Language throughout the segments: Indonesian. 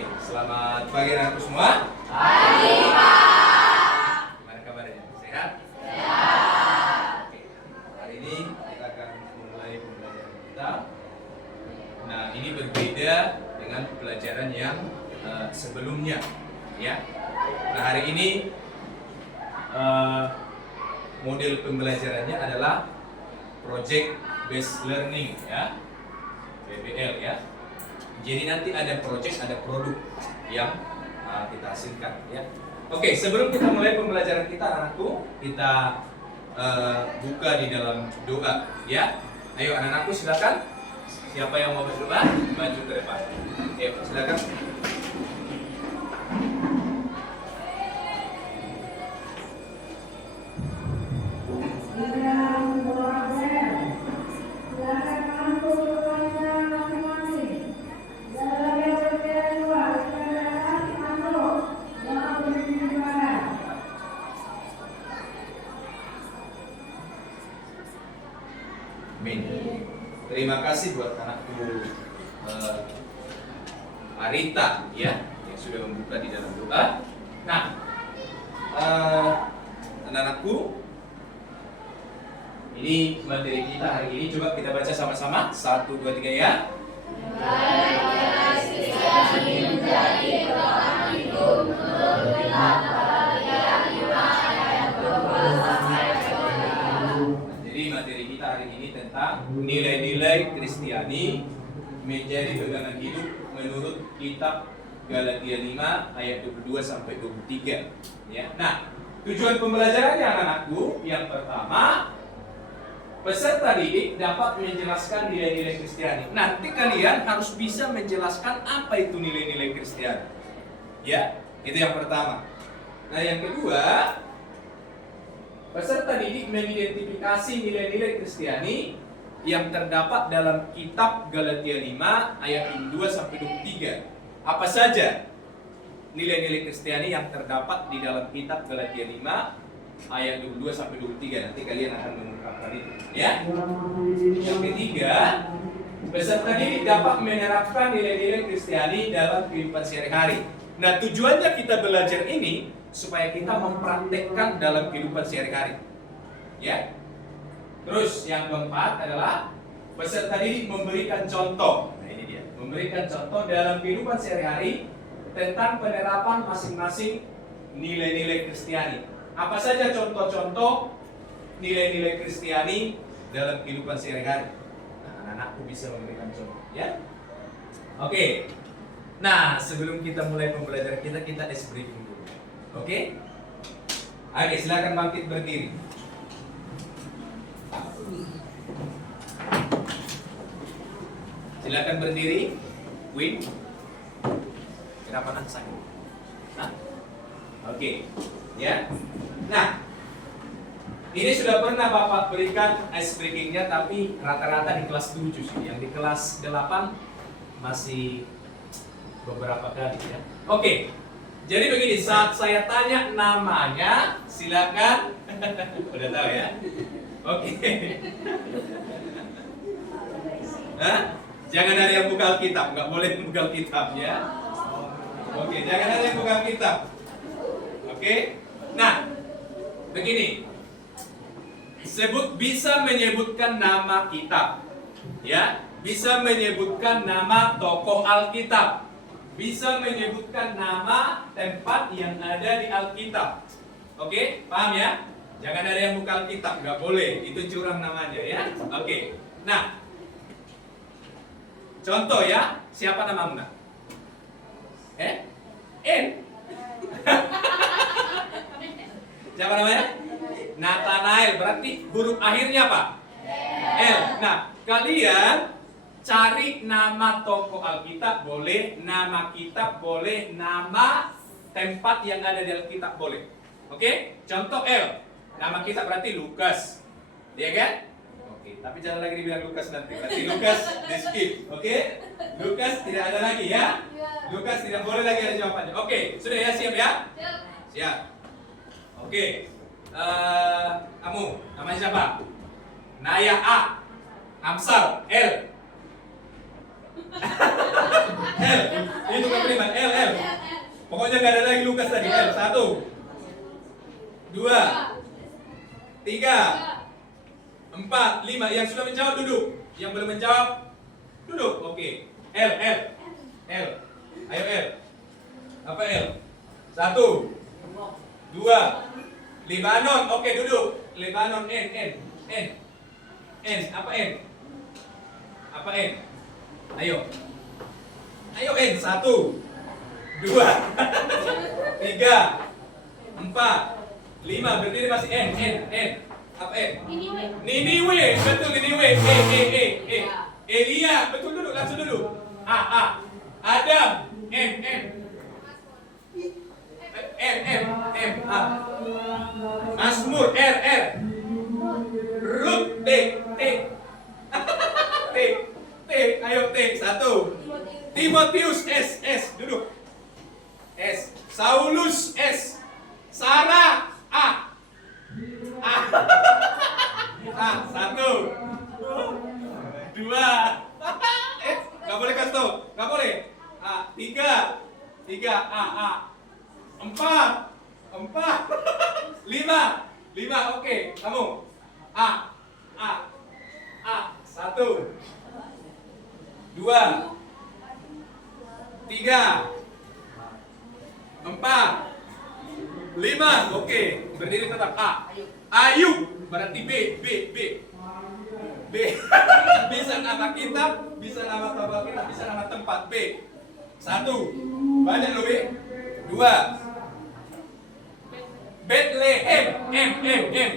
Oke, selamat pagi anak-anakku semua. Pagi, Pak. Gimana kabarnya? Sehat? Oke, hari ini kita akan mulai pembelajaran kita. Nah, ini berbeda dengan pelajaran yang sebelumnya, ya. Nah, hari ini model pembelajarannya adalah Project Based Learning, ya, PBL, ya. Jadi nanti ada project, ada produk yang kita hasilkan, ya. Oke, sebelum kita mulai pembelajaran kita, anakku, kita buka di dalam doa, ya. Ayo anak-anakku, silakan. Siapa yang mau berdoa, maju ke depan. Ayo, silakan. Amin. Terima kasih buat anakku Arita, ya, yang sudah membuka di dalam doa. Nah, anak-anakku, ini materi kita hari ini. Coba kita baca sama-sama. 1, 2, 3, ya. Jadi materi kita hari ini tentang nilai-nilai Kristiani menjadi pegangan hidup menurut kitab Galatia 5 ayat 22 sampai 23. Ya. Nah, tujuan pembelajarannya anak-anakku, yang pertama, peserta didik dapat menjelaskan nilai-nilai Kristiani. Nanti kalian harus bisa menjelaskan apa itu nilai-nilai Kristiani. Ya, itu yang pertama. Nah, yang kedua, peserta didik mengidentifikasi nilai-nilai Kristiani yang terdapat dalam kitab Galatia 5 ayat 22 sampai 23. Apa saja nilai-nilai Kristiani yang terdapat di dalam kitab Galatia 5 ayat 22 sampai 23? Nanti kalian akan mengungkapkan itu, ya. Yang ketiga, peserta didik dapat menerapkan nilai-nilai Kristiani dalam kehidupan sehari-hari. Nah, tujuannya kita belajar ini supaya kita mempraktekkan dalam kehidupan sehari-hari, ya. Terus yang keempat adalah peserta didik memberikan contoh. Nah, ini dia, memberikan contoh dalam kehidupan sehari-hari tentang penerapan masing-masing nilai-nilai Kristiani. Apa saja contoh-contoh nilai-nilai Kristiani dalam kehidupan sehari-hari? Nah, anak-anakku bisa memberikan contoh, ya. Oke. Nah, sebelum kita mulai pembelajaran kita ice briefing dulu. Oke? Oke, silakan bangkit berdiri. Silakan berdiri. Win. Kenapa nak sakit? Nah. Oke. Ya. Nah, ini sudah pernah Bapak berikan ice breakingnya, tapi rata-rata di kelas 7 sih. Yang di kelas 8 masih beberapa kali, ya. Oke. Jadi begini, saat saya tanya namanya, silakan. Udah tahu, ya? Oke. Hah? Jangan ada yang buka Alkitab, nggak boleh buka Alkitab, ya. Oke, jangan ada yang buka Alkitab. Oke. Nah, begini. Bisa menyebutkan nama kitab, ya. Bisa menyebutkan nama tokoh Alkitab. Bisa menyebutkan nama tempat yang ada di Alkitab. Oke, paham, ya? Jangan ada yang buka Alkitab, nggak boleh. Itu curang namanya, ya. Oke. Nah, contoh, ya. Siapa namamu, nak? N? Siapa namanya? Nathanael. Berarti huruf akhirnya apa? L. Nah, kalian cari nama tokoh Alkitab boleh, nama kitab boleh, nama tempat yang ada di Alkitab boleh. Oke? Contoh L. Nama kitab berarti Lukas. Iya kan? Oke, tapi jangan lagi dibilang Lukas nanti. Berarti Lukas di skip. Oke? Lukas tidak ada lagi, ya? Lukas tidak boleh lagi ada jawabannya. Oke, sudah, ya, siap, ya? Siap. Oke. Kamu namanya siapa? Naya A. Amsal L. L. Itu kan pribadi L. 1, 2, 3, 4, 5. Yang sudah menjawab duduk. Yang belum menjawab duduk. Oke. L. Ayo L. Apa L? 1, 2. Lebanon. Oke, duduk. Lebanon. N. Apa N? Apa N? Ayo N. 1, 2, 3, 4, 5. Berdiri masih N. Apa N? Niniwe. Betul, Niniwe. E. Elia. Betul, duduk. Langsung duduk. A. Adam. M. A. Mazmur. R. Ruth. T. Ayo T. 1. Timotius. S. Duduk. S. Saulus. S. Sarah. A. 1, 2. Gak boleh kasih tau. Gak boleh. 3. A. 4. 5. Oke. Kamu. A. 1, 2, 3, 4, 5. Oke. Berdiri tetap. A. Ayub. Berarti B. Bisa nama kitab, bisa nama tabel kitab, bisa nama tempat. B. 1. Banyak loh B. 2. Bethlehem. M.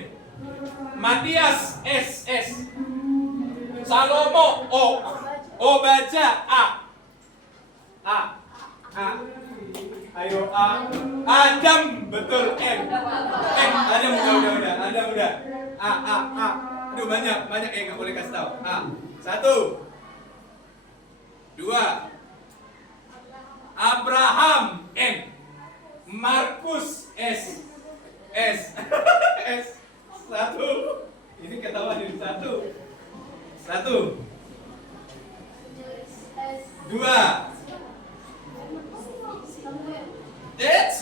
Matias. S. Salomo. O baca. A. Ayo A. Adam. Betul. M. Adam udah. Adam udah. A. Aduh, banyak yang nggak boleh kasih tahu. A. 1, 2. Abraham. M. Markus. S. 1. Ini ketahuan jadi 1. 2.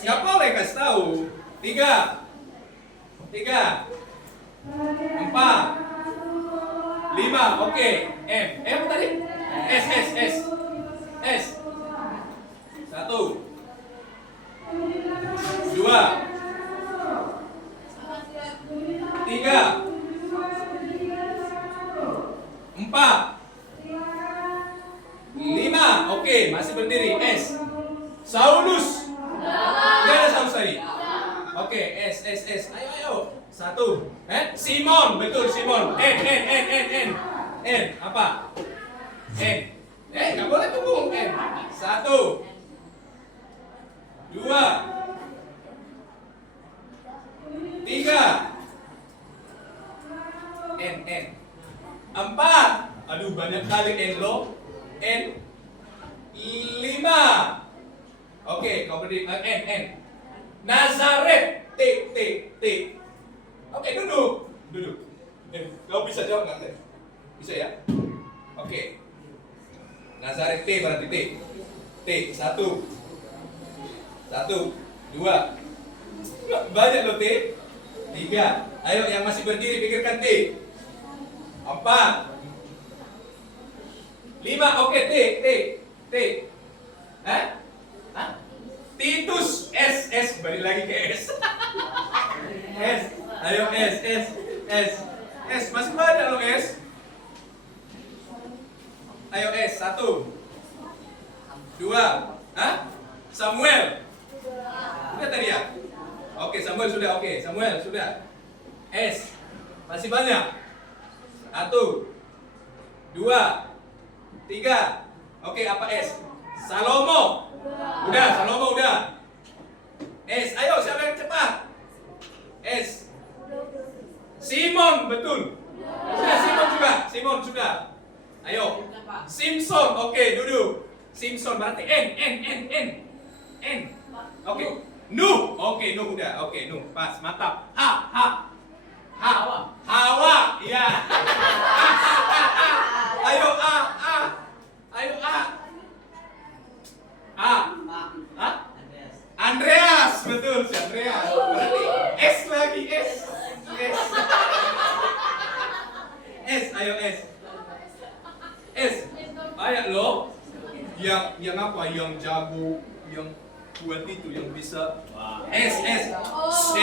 Nggak boleh kasih tahu. 3. 4, 5. Oke. M tadi. S. 1, 2, 3, 4, 5. Oke, masih berdiri. S. Saulus. Gak ada Saulus tadi. Oke, S. Ayo. 1. Simon. Betul, Simon. N. Apa? N. Gak boleh tunggu. N. 1, 2, 3. N. 4. Aduh, banyak kali N lo. N. 5. Oke, kau berdiri. N. Nazaret. T. Oke, duduk. Kau bisa jawab nggak? Bisa ya? Oke. Nazaret T berarti T. 1, 2. Banyak loh T. 3. Ayo yang masih berdiri pikirkan T. 4, 5. Oke, T. Titus. S. Balik lagi ke S. S. Ayo S. Masih banyak loh S. Ayo S. 1, 2. Samuel. Sudah tadi ya? Oke, Samuel sudah. S. Masih banyak. 1, 2, 3. Oke, apa S? Salomo. Udah. S. Ayo, siapa yang cepat? S. Simon, betul. Simon sudah. Ayo. Simpson. Oke, duduk. Simpson berarti N. Oke. Nuh. Oke, Nuh udah. Oke, Nuh. Pas, mantap. Hawa. Iya. Ayo A. Andreas. betul, si Andrea. Berarti S lagi, S. S. S, ayo S. S. Ayo lo. Yang apa? Yang jago, yang kuat itu, yang bisa. S, S. C.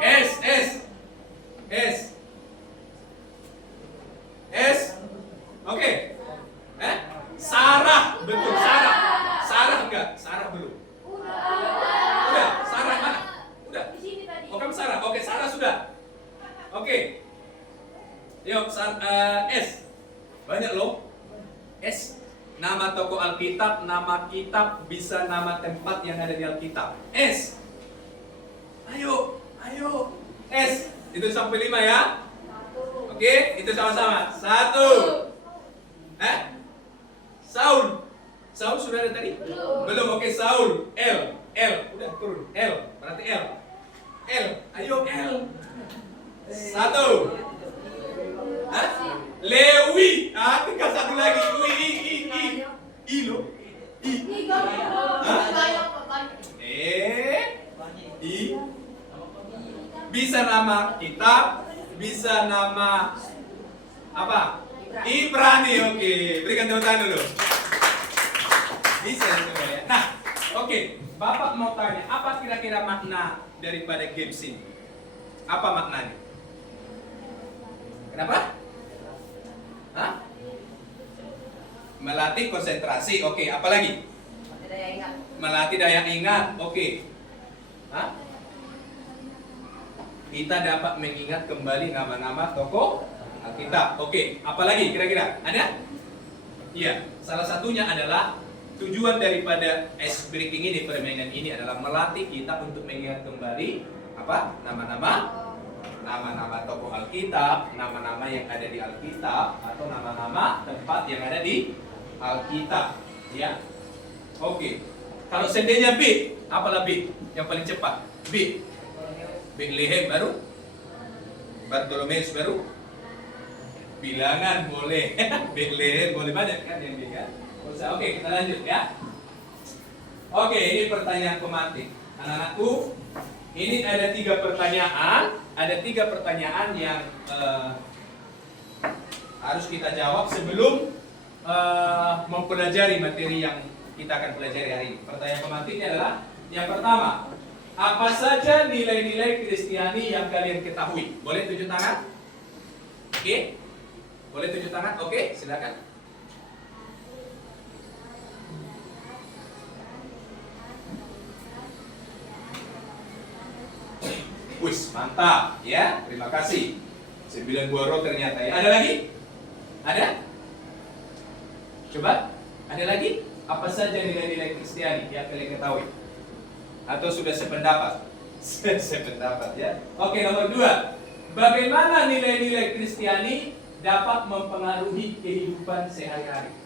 S, S. S. S. Oke. Sarah, betul Sarah. Sarah enggak? Sarah belum. Udah, Sarah mana? Udah. Oh, kamu Sarah. Oke, Sarah sudah. Oke. Yuk, S. Banyak loh. S. Nama toko Alkitab, nama kitab, bisa nama tempat yang ada di Alkitab. S. Ayo, ayo. S. Itu sampai 5 ya. Oke, itu sama-sama. 1. Saul. Saul sudah ada tadi? Belum. Oke, Saul. L. L. Udah turun. L. Berarti L. L. Ayo L. 1. Lewi. Tinggal satu lagi. I lo. I. I. Bisa nama kitab, bisa nama apa? Ibrani. Oke, berikan tepuk tangan dulu. Bisa semua ya. Nah, oke. Bapak mau tanya, apa kira-kira makna daripada games ini? Apa maknanya? Kenapa? Hah? Melatih konsentrasi. Oke, apa lagi? Melatih daya ingat. Oke. Hah? Kita dapat mengingat kembali nama-nama tokoh Alkitab. Oke, apalagi kira-kira? Ada? Iya, salah satunya adalah tujuan daripada ice breaking ini, permainan ini adalah melatih kita untuk mengingat kembali apa? Nama-nama tokoh Alkitab, nama-nama yang ada di Alkitab, atau nama-nama tempat yang ada di Alkitab. Ya. Oke. Kalau seandainya B, apalah B? Yang paling cepat. B. Bethlehem baru. Bartolomeus baru. Bilangan boleh. Bethlehem boleh, banyak kan yang B kan? Oke, kita lanjut ya. Oke, ini pertanyaan pemantik. Anak-anakku, ini ada 3 pertanyaan. Ada 3 pertanyaan yang harus kita jawab sebelum mempelajari materi yang kita akan pelajari hari ini. Pertanyaan pemantiknya adalah yang pertama, apa saja nilai-nilai Kristiani yang kalian ketahui? Boleh tunjuk tangan? Oke? Boleh tunjuk tangan? Oke, silakan. Wis, mantap ya. Terima kasih. 9 buah roh ternyata ya. Ada lagi? Ada? Coba, ada lagi? Apa saja nilai-nilai Kristiani yang kalian ketahui? Atau sudah sependapat? Sependapat ya. Oke, nomor 2. Bagaimana nilai-nilai Kristiani dapat mempengaruhi kehidupan sehari-hari?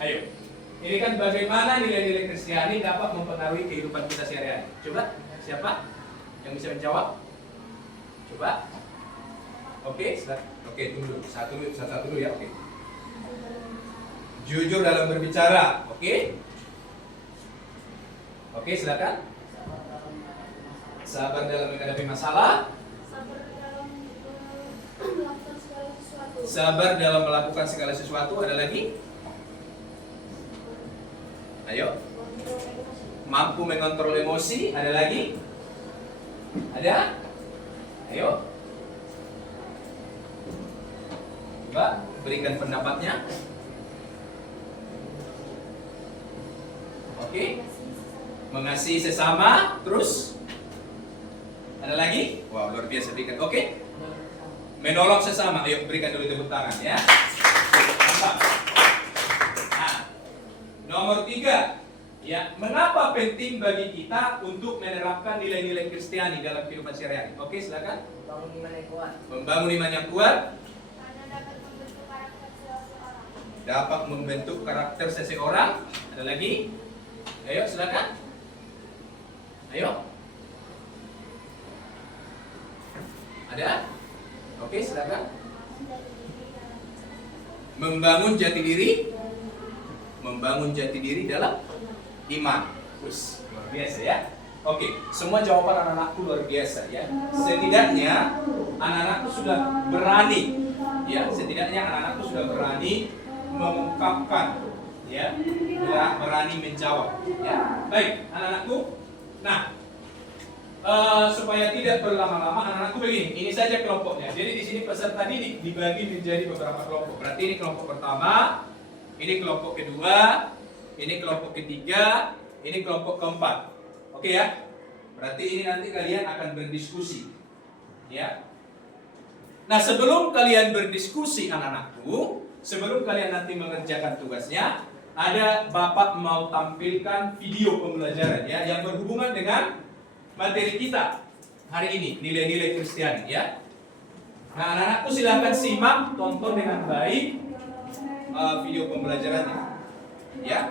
Ayo. Ini kan bagaimana nilai-nilai Kristiani dapat mempengaruhi kehidupan kita sehari-hari. Coba, siapa yang bisa menjawab? Coba. Oke, silakan. Oke, tunggu dulu. Satu dulu ya. Oke. Jujur dalam berbicara. Oke. Oke, silakan. Sabar dalam menghadapi masalah. Sabar dalam melakukan segala sesuatu. Ada lagi? Ayo. Mampu mengontrol emosi. Ada lagi? Ada? Ayo. Coba berikan pendapatnya. Oke. Mengasihi sesama. Terus? Ada lagi? Wow, luar biasa berikan. Oke. Menolong sesama. Ayo berikan dulu tepuk tangan ya. Mantap. Nah, nomor 3. Ya, mengapa penting bagi kita untuk menerapkan nilai-nilai Kristiani dalam kehidupan sehari-hari? Oke, silakan. Membangun iman yang kuat. Membangun iman yang kuat. Karena dapat membentuk karakter seseorang. Dapat membentuk karakter seseorang. Ada lagi? Ayo, silakan. Ayo. Ada? Oke, silakan. Membangun jati diri. Membangun jati diri dalam iman. Luar biasa ya. Oke, semua jawaban anak-anakku luar biasa ya. Setidaknya anak-anakku sudah berani, ya. Setidaknya anak-anakku sudah berani mengungkapkan, ya, berani menjawab. Ya, baik, anak-anakku. Nah, supaya tidak berlama-lama, anak-anakku begini. Ini saja kelompoknya. Jadi di sini peserta didik dibagi menjadi beberapa kelompok. Berarti ini kelompok pertama, ini kelompok kedua, ini kelompok ketiga, ini kelompok keempat. Oke ya, berarti ini nanti kalian akan berdiskusi, ya. Nah, sebelum kalian berdiskusi anak-anakku, sebelum kalian nanti mengerjakan tugasnya, ada Bapak mau tampilkan video pembelajaran ya, yang berhubungan dengan materi kita hari ini, nilai-nilai Kristiani ya. Nah, anak-anakku silahkan simak, tonton dengan baik video pembelajarannya, ya.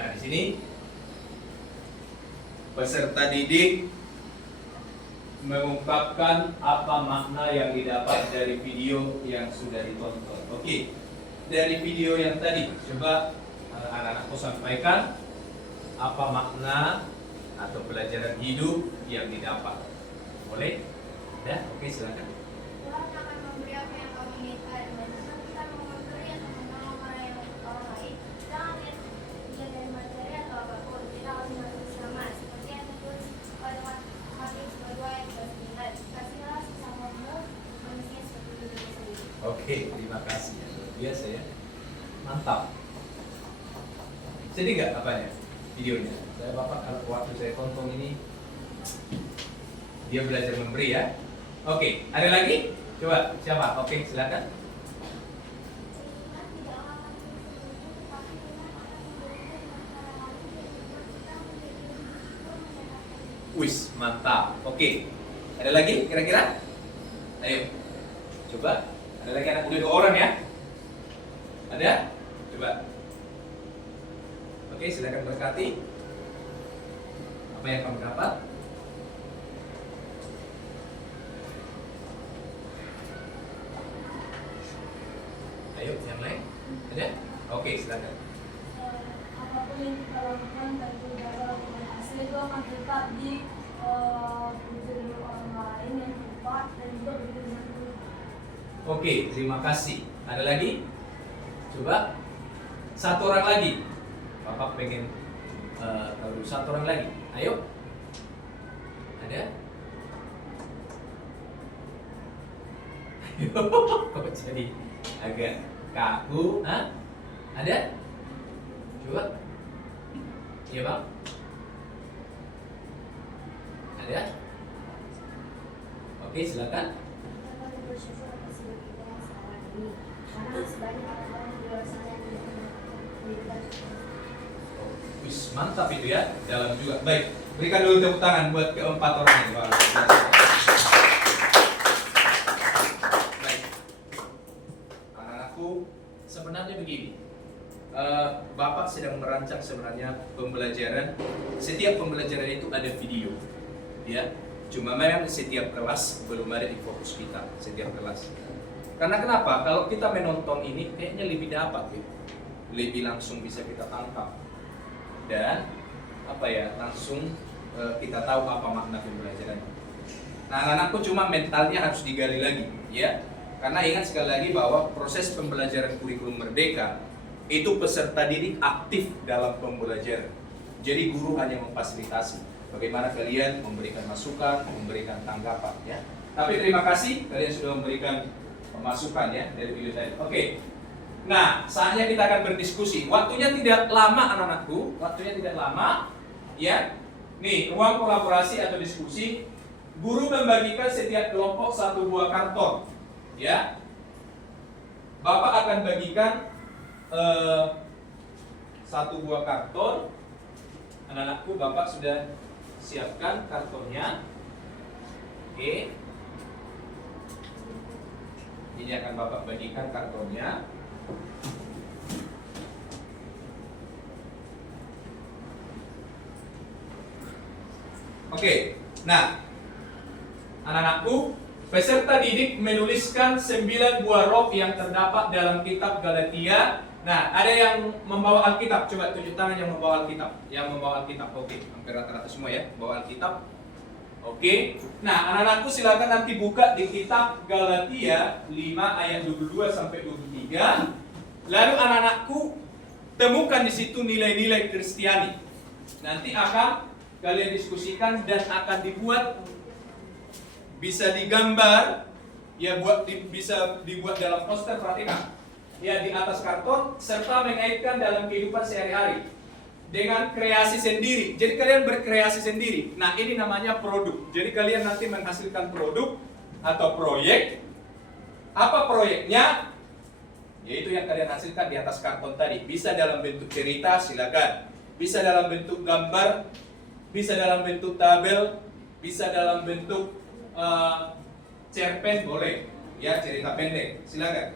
Nah, di sini peserta didik mengungkapkan apa makna yang didapat dari video yang sudah ditonton. Oke, dari video yang tadi, coba anak-anakku sampaikan apa makna atau pelajaran hidup yang didapat. Boleh? Ya, oke, silakan. Tuhan akan memberi apa yang kau inginkan. Dan jika kita mau memberi atau menolong orang lain, jangan lihat dia dari materi atau apapun. Kita harus memberi sama. Seperti yang ditulis pada Matius 22 ayat 29. Kasihlah sesamamu manusia seperti diri sendiri. Oke, terima kasih ya. Luar biasa ya. Mantap. Sedih nggak apanya? Videonya. Saya Bapak kalau waktu saya tonton ini dia belajar memberi ya. Oke, ada lagi? Coba siapa? Oke, silakan. Sehingga tidak akan tertutup, tetapi Tuhan akan memberikan antara lain dan kita menjadi menyenangkan. Wis, mantap. Oke. Ada lagi kira-kira? Ayo. Coba. Ada lagi anak muda 2 orang ya? Ada? Coba. Oke, silakan berkati. Apa yang kamu dapat? Ayo, yang lain. Ada? Oke, silakan. Apapun yang kita lakukan tentu gagal dengan hasil itu akan tetap di diri orang lain yang tepat dan juga begitu dengan Tuhan. Oke, terima kasih. Ada lagi? Coba. Satu orang lagi. Bapak pengen tahu dulu. Satu orang lagi. Ayo. Ada? Ayo. Kok jadi agak kaku? Hah? Ada? Coba. Iya bang. Ada? Oke, silakan. Kita perlu bersyukur atas hidup kita yang sekarang ini, karena masih banyak orang-orang di luar sana yang kehidupan. Wis, mantap itu ya. Dalam juga. Baik, berikan dulu tepuk tangan buat keempat orang ini. Baik. Anak-anakku, sebenarnya begini. Bapak sedang merancang sebenarnya pembelajaran. Setiap pembelajaran itu ada video, ya. Cuma memang setiap kelas belum ada di fokus kita setiap kelas. Karena kenapa? Kalau kita menonton ini kayaknya lebih dapat, gitu. Lebih langsung bisa kita tangkap dan apa ya langsung kita tahu apa makna pembelajaran. Nah, anak-anakku cuma mentalnya harus digali lagi, ya. Karena ingat sekali lagi bahwa proses pembelajaran kurikulum merdeka itu peserta didik aktif dalam pembelajaran. Jadi guru hanya memfasilitasi bagaimana kalian memberikan masukan, memberikan tanggapan ya. Tapi terima kasih kalian sudah memberikan masukan ya dari video tadi. Oke. Nah, saatnya kita akan berdiskusi. Waktunya tidak lama anak-anakku, waktunya tidak lama ya. Nih, ruang kolaborasi atau diskusi. Guru membagikan setiap kelompok 1 buah karton ya. Bapak akan bagikan 1 buah karton. Anak-anakku, Bapak sudah siapkan kartonnya. Oke. Ini akan Bapak bagikan kartonnya. Oke. Nah, anak-anakku, peserta didik menuliskan 9 buah roh yang terdapat dalam kitab Galatia. Nah, ada yang membawa Alkitab. Coba tunjuk tangan yang membawa Alkitab. Yang membawa Alkitab. Oke, hampir rata-rata semua ya, bawa Alkitab. Oke. Nah, anak-anakku silakan nanti buka di kitab Galatia 5 ayat 22 sampai 23. Lalu anak-anakku temukan di situ nilai-nilai Kristiani. Nanti akan kalian diskusikan dan akan dibuat, bisa digambar ya, bisa dibuat dalam poster. Perhatikan ya, di atas karton, serta mengaitkan dalam kehidupan sehari-hari dengan kreasi sendiri. Jadi kalian berkreasi sendiri. Nah, ini namanya produk. Jadi kalian nanti menghasilkan produk atau proyek. Apa proyeknya? Yaitu yang kalian hasilkan di atas karton tadi. Bisa dalam bentuk cerita, silakan. Bisa dalam bentuk gambar, bisa dalam bentuk tabel, bisa dalam bentuk cerpen, boleh. Ya, cerita pendek, silakan.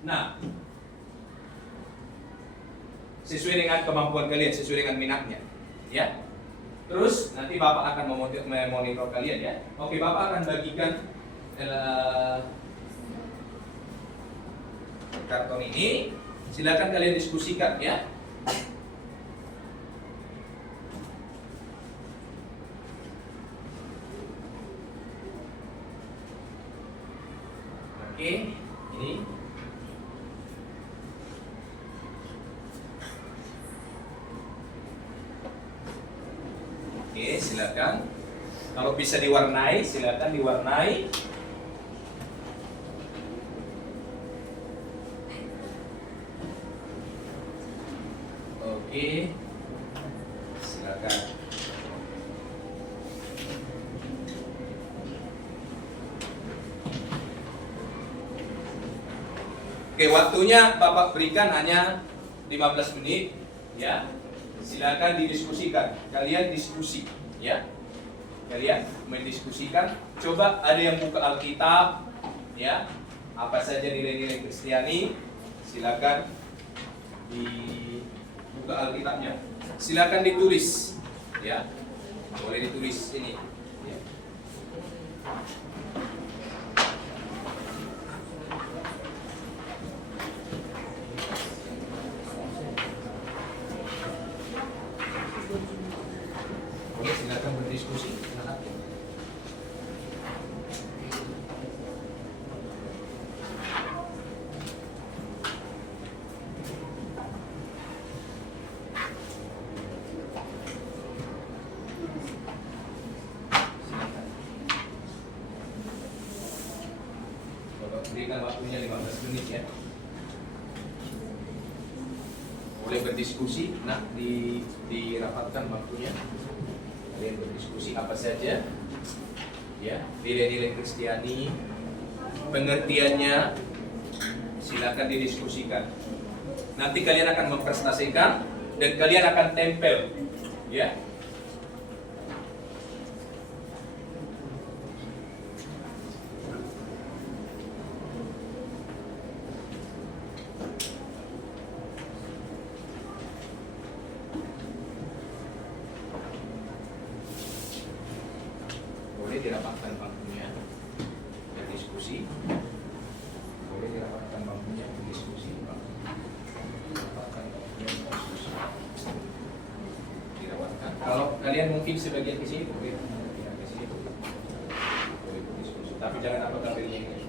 Nah, sesuai dengan kemampuan kalian, sesuai dengan minatnya. Ya. Terus nanti Bapak akan memonitor kalian ya. Oke, Bapak akan bagikan karton ini. Silakan kalian diskusikan ya. Oke, ini. Oke, silakan. Kalau bisa diwarnai, silakan diwarnai. Oke, silakan. Oke, waktunya Bapak berikan hanya 15 menit, ya. Silakan didiskusikan. Kalian diskusi, ya. Kalian mendiskusikan. Coba ada yang buka Alkitab, ya. Apa saja nilai-nilai Kristiani? Silakan dibuka Alkitabnya. Silakan ditulis, ya. Boleh ditulis ini. Ya. Oke, silakan berdiskusi. Silakan. Bapak berikan waktunya 15 menit ya. Boleh berdiskusi, nah dirapatkan waktunya. Kalian berdiskusi apa saja, ya, nilai-nilai Kristiani, pengertiannya, silakan didiskusikan. Nanti kalian akan mempresentasikan dan kalian akan tempel, ya. Boleh dirapatkan bangkunya dan diskusi. Boleh dirapatkan bangkunya dan diskusi. Dirapatkan bangkunya dan diskusi. Dirapatkan. Kalau kalian mungkin sebagian ke sini boleh, ke sini boleh berdiskusi. Tapi jangan apa ini.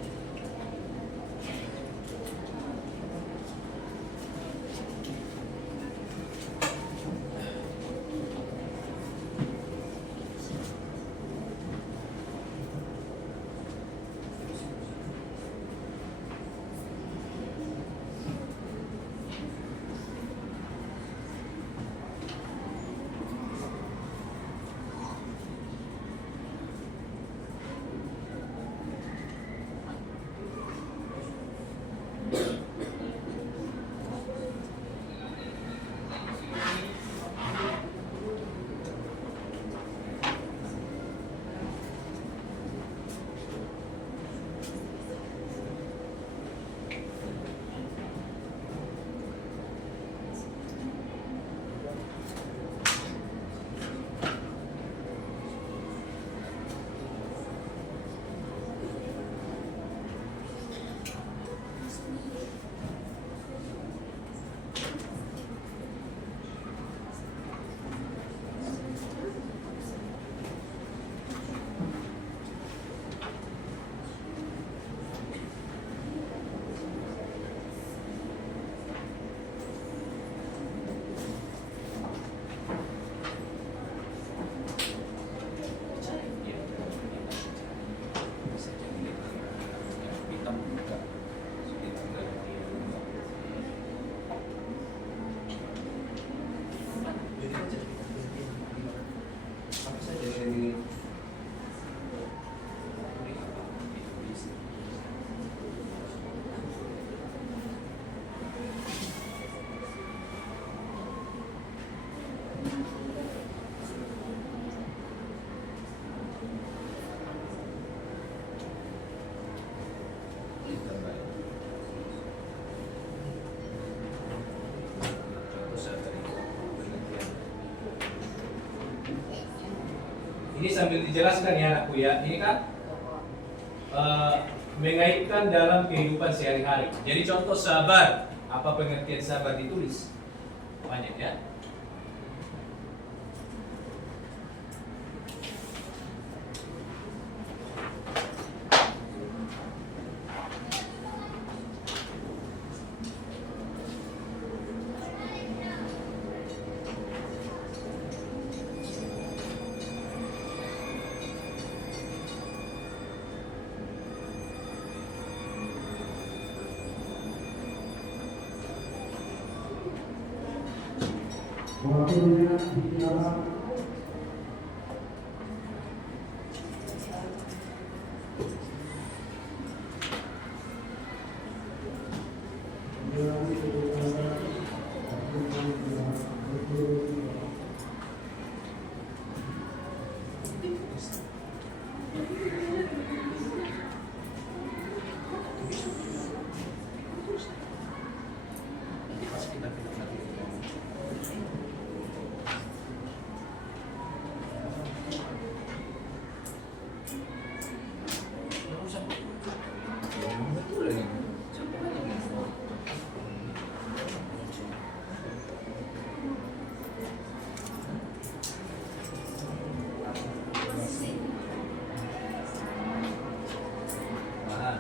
sambil dijelaskan ya anakku ya. Ini kan mengaitkan dalam kehidupan sehari-hari. Jadi contoh sabar, apa pengertian sabar ditulis? Banyak ya.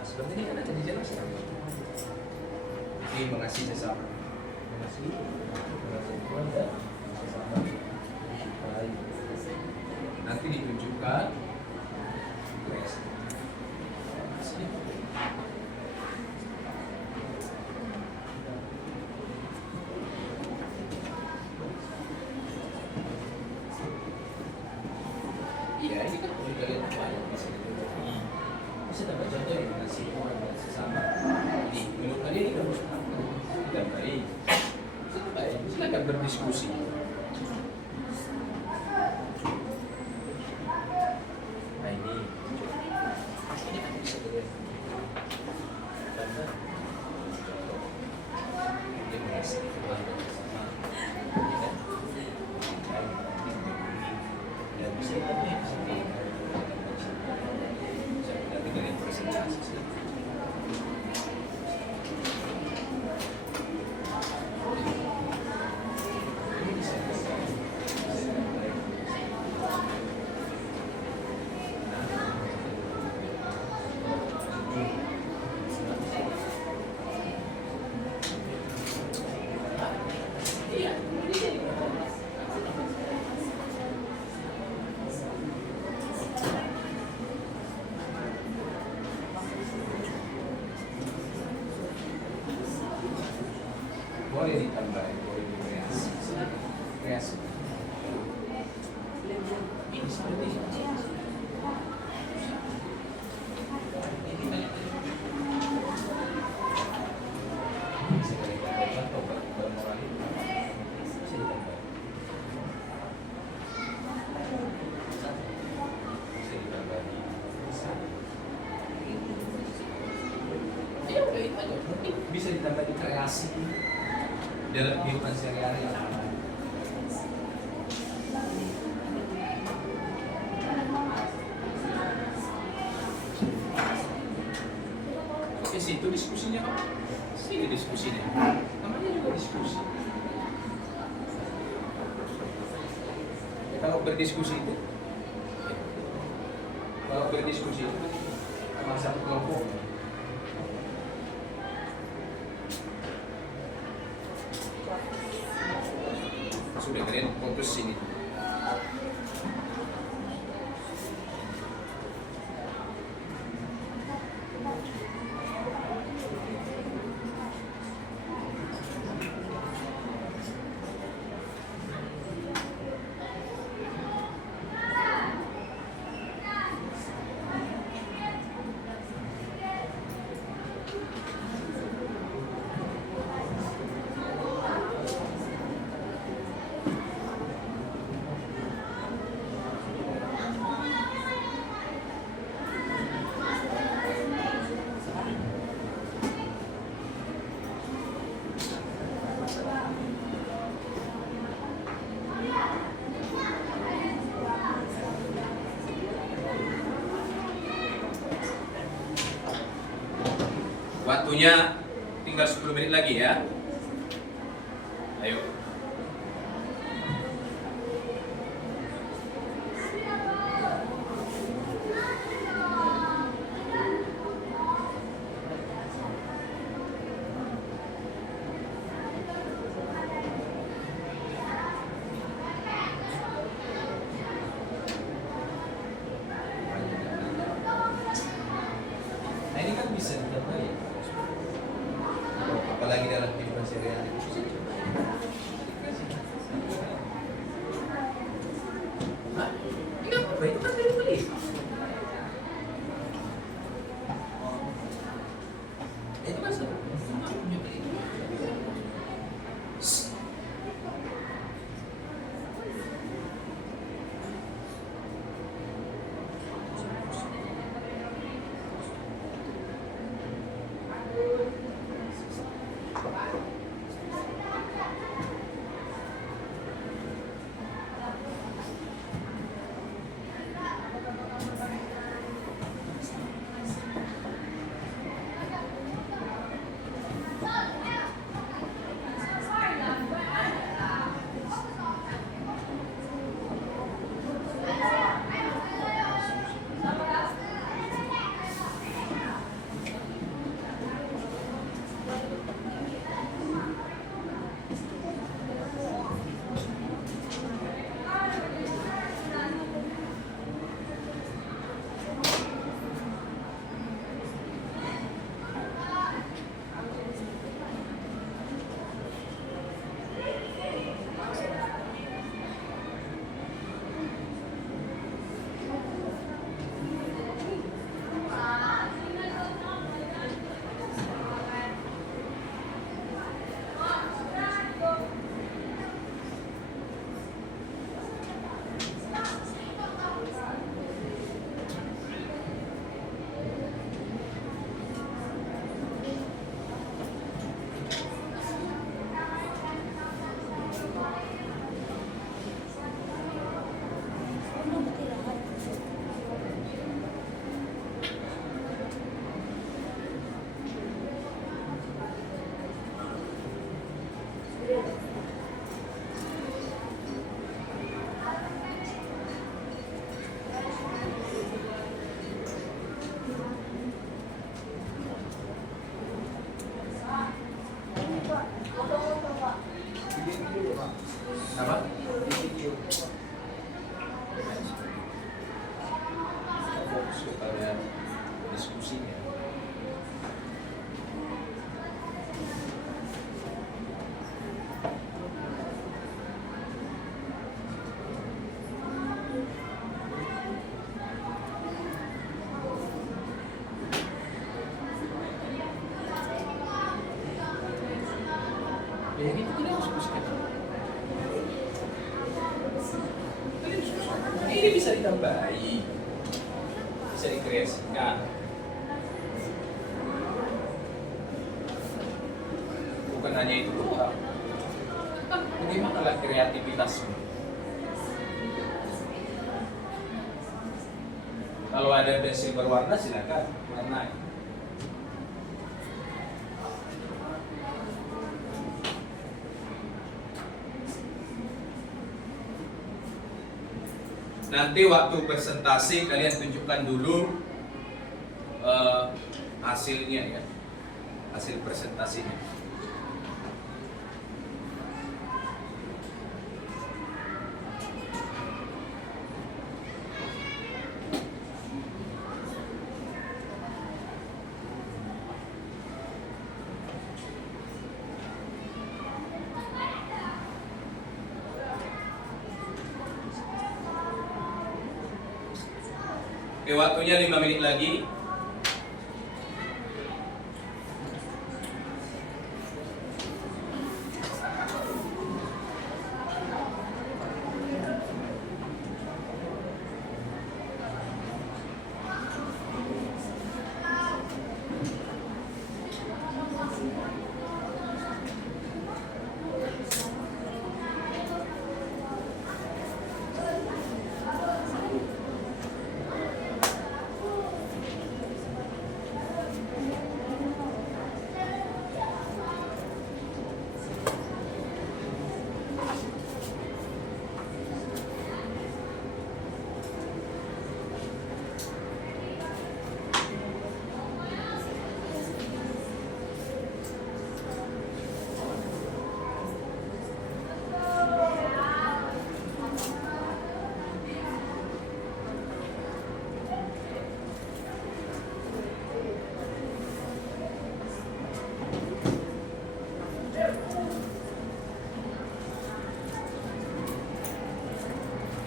Seperti ini kan ada dijelaskan. Ini mengasihi sesama. Mengasihi keluarga, sesama. Baik. Nanti ditunjukkan. Iya, ini kan perlu kalian bayar di sini. Bisa dapat contoh yang ngasih orang dan sesama. Jadi menurut kalian ini harus apa? Tidak baik. Tidak baik. Silakan berdiskusi. Nah ini kan bisa dilihat. Karena dia mengasih orang dan sesama. Dan bisa dilihat di sini. Dari presentasi sih. Boleh ditambahin, boleh dikreasi. Kreasi. Ini seperti ini. Bisa ditambahkan obat moral itu. Bisa ditambah. Bisa ditambah di sana. Ya udah itu aja. Bisa ditambah di kreasi dalam kehidupan sehari-hari. Oke, situ diskusinya Pak. Sini diskusinya. Namanya juga diskusi. Ya, kalau berdiskusi itu sama satu kelompok. Sudah kalian fokus sini. Waktunya tinggal 10 menit lagi ya. Ayo. Nah ini kan bisa ditambahin. Apalagi dalam kehidupan sehari-hari. Hah? Ini apa? Itu kan dari beli. Itu kan sama. Apa? Fokus kepada diskusinya. Ya gitu kita harus diskusikan. Ini bisa ditambahi, bisa dikreasikan. Bukan hanya itu doang. Bagaimana kreativitasmu? Kalau ada pensil berwarna silakan warnai. Nanti waktu presentasi kalian tunjukkan dulu hasilnya ya, hasil presentasinya. Oke, waktunya 5 menit lagi.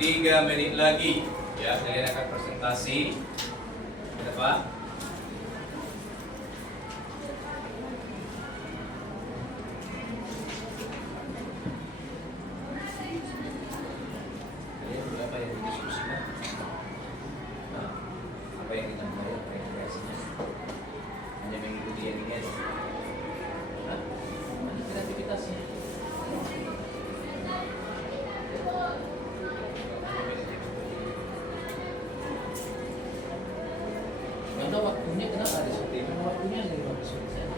3 menit lagi. Ya, kalian akan presentasi. Ada Pak? Kalian berapa yang didiskusikan? Nah, apa yang ditambah, apa yang kreasinya? Hanya mengikuti yang ini aja. Nah, mana kreativitasnya? Maka waktunya kenapa ada seperti itu? Waktunya ada 15 menit saja.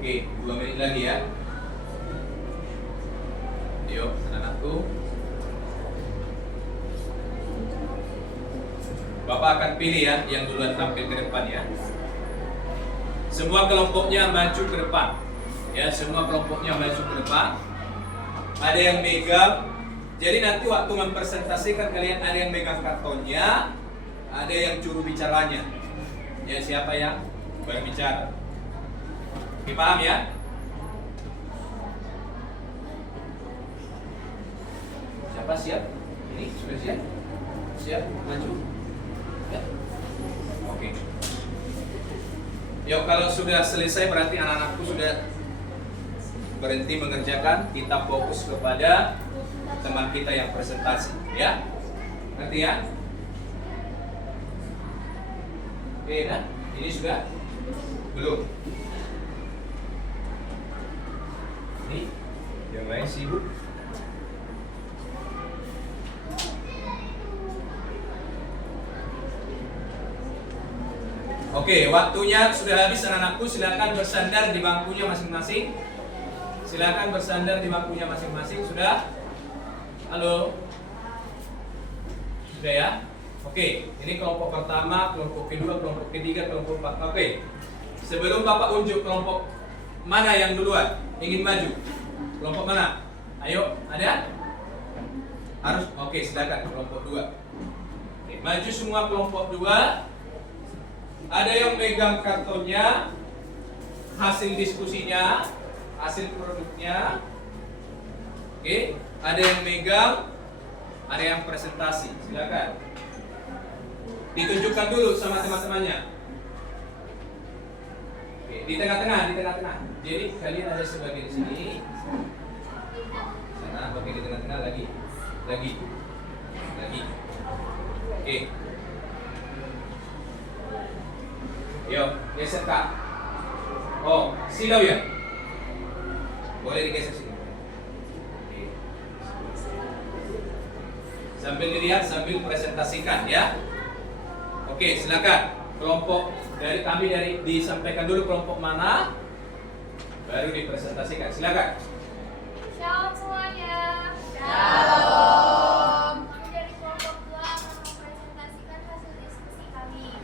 Oke, 2 menit lagi ya. Yuk, anak-anakku. Bapak akan pilih ya, yang duluan tampil ke depan ya. Semua kelompoknya maju ke depan. Ya, semua kelompoknya maju ke depan. Ada yang megang. Jadi nanti waktu mempresentasikan kalian ada yang megang kartonnya, ada yang juru bicaranya. Ya, siapa yang berbicara? Oke, paham ya? Siapa siap? Ini sudah siap? Siap? Maju? Ya? Oke. Yuk, kalau sudah selesai berarti anak-anakku sudah berhenti mengerjakan. Kita fokus kepada teman kita yang presentasi, ya? Ngerti ya? Oke, nah, ini sudah? Belum? Ini yang lain sibuk. Oke, waktunya sudah habis anak-anakku. Silakan bersandar di bangkunya masing-masing. Silakan bersandar di bangkunya masing-masing. Sudah? Halo? Sudah ya? Oke, ini kelompok pertama, kelompok kedua, kelompok ketiga, kelompok empat. Oke. Sebelum Bapak unjuk kelompok mana yang duluan ingin maju? Kelompok mana? Ayo, ada? Harus? Oke, silakan kelompok 2. Oke, maju semua kelompok 2. Ada yang megang kartonnya, hasil diskusinya, hasil produknya. Oke, ada yang megang, ada yang presentasi. Silakan. Ditunjukkan dulu sama teman-temannya. Oke, di tengah-tengah, di tengah-tengah. Jadi kalian ada sebagian di sini. Sana, oke, di tengah-tengah lagi. Lagi. Oke. Yuk, geser Kak. Oh, silau ya? Boleh digeser sini. Oke. Sambil dilihat, sambil presentasikan ya. Oke, silakan. Kelompok dari disampaikan dulu kelompok mana, baru dipresentasikan. Silakan. Shalom semuanya. Shalom. Kami dari kelompok 2 akan mempresentasikan hasil diskusi kami.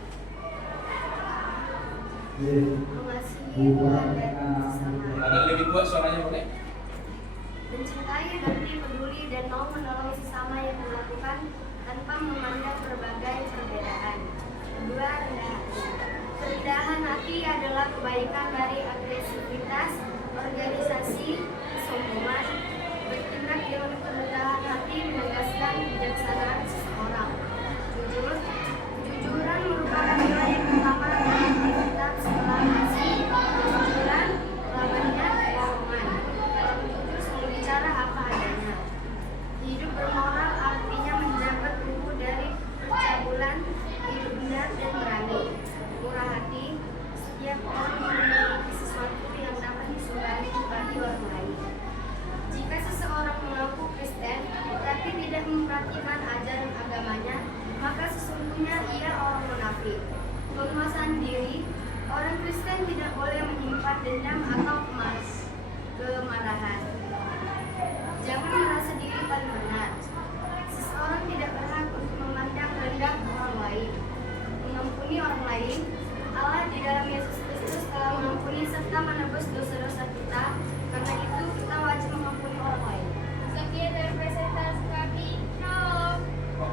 Mengasihi Tuhan dan sesama. Agak lebih kuat suaranya boleh? Mencintai berarti peduli dan mau menolong sesama yang dilakukan tanpa memandang berbagai perbedaan. Kedua, rendah hati. Kerendahan hati adalah kebaikan dari agresivitas, organisasi, kesombongan. Bertindak dengan kerendahan hati menegaskan kebijaksanaan seseorang. Kejujuran merupakan nilai yang utama dalam aktivitas setelah kasih. Kejujuran lawannya kebohongan. Dalam jujur selalu bicara apa adanya. Hidup bermoral artinya menjaga tubuh dari percabulan, hidup benar dan berani. Murah hati, setiap orang memiliki sesuatu yang dapat disumbangkan bagi orang lain. Jika seseorang mengaku Kristen tetapi tidak memperhatikan ajaran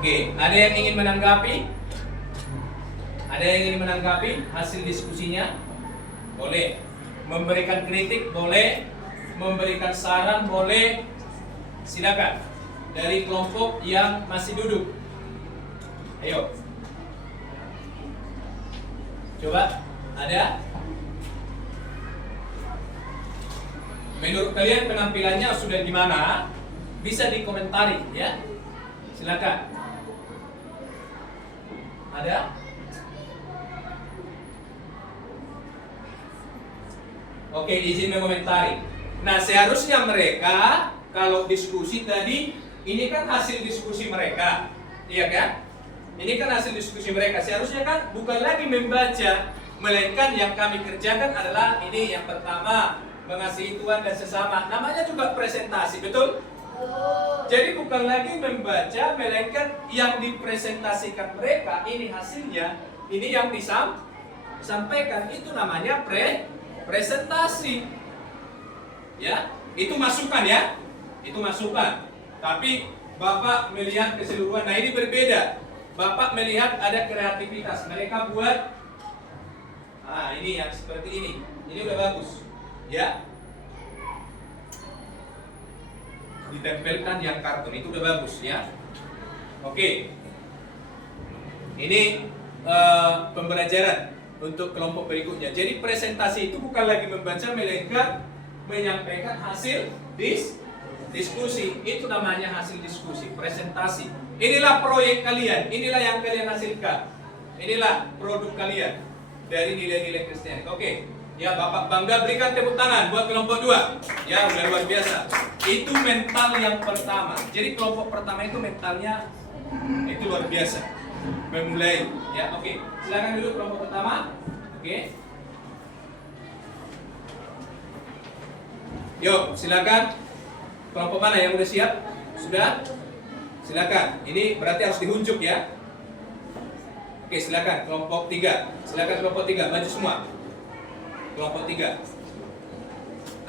Oke, ada yang ingin menanggapi? Ada yang ingin menanggapi hasil diskusinya? Boleh. Memberikan kritik boleh, memberikan saran boleh. Silakan. Dari kelompok yang masih duduk. Ayo. Coba, ada? Menurut kalian penampilannya sudah gimana? Bisa dikomentari ya. Silakan. Ada? Oke, izin mengomentari. Nah, seharusnya mereka kalau diskusi tadi, ini kan hasil diskusi mereka, iya kan? Ini kan hasil diskusi mereka. Seharusnya kan bukan lagi membaca, melainkan yang kami kerjakan adalah ini yang pertama, mengasihi Tuhan dan sesama. Namanya juga presentasi, betul? Jadi bukan lagi membaca, melainkan yang dipresentasikan mereka, ini hasilnya, ini yang disampaikan, itu namanya presentasi. Ya, itu masukan ya. Itu masukan. Tapi Bapak melihat keseluruhan. Nah, ini berbeda. Bapak melihat ada kreativitas. Mereka buat ini yang seperti ini. Ini udah bagus. Ya. Ditempelkan yang kartun itu udah bagus ya. Oke. Ini pembelajaran untuk kelompok berikutnya. Jadi presentasi itu bukan lagi membaca, melainkan menyampaikan hasil diskusi. Itu namanya hasil diskusi, presentasi. Inilah proyek kalian, inilah yang kalian hasilkan. Inilah produk kalian dari nilai-nilai Kristiani. Oke. Ya, Bapak bangga, berikan tepuk tangan buat kelompok 2. Ya, udah luar biasa. Itu mental yang pertama. Jadi kelompok pertama itu mentalnya itu luar biasa. Memulai, ya, oke. Silakan dulu kelompok pertama. Oke. Yuk, silakan. Kelompok mana yang udah siap? Sudah? Silakan. Ini berarti harus dihunjuk ya. Oke, silakan kelompok 3. Silakan kelompok 3, maju semua. Kelompok 3.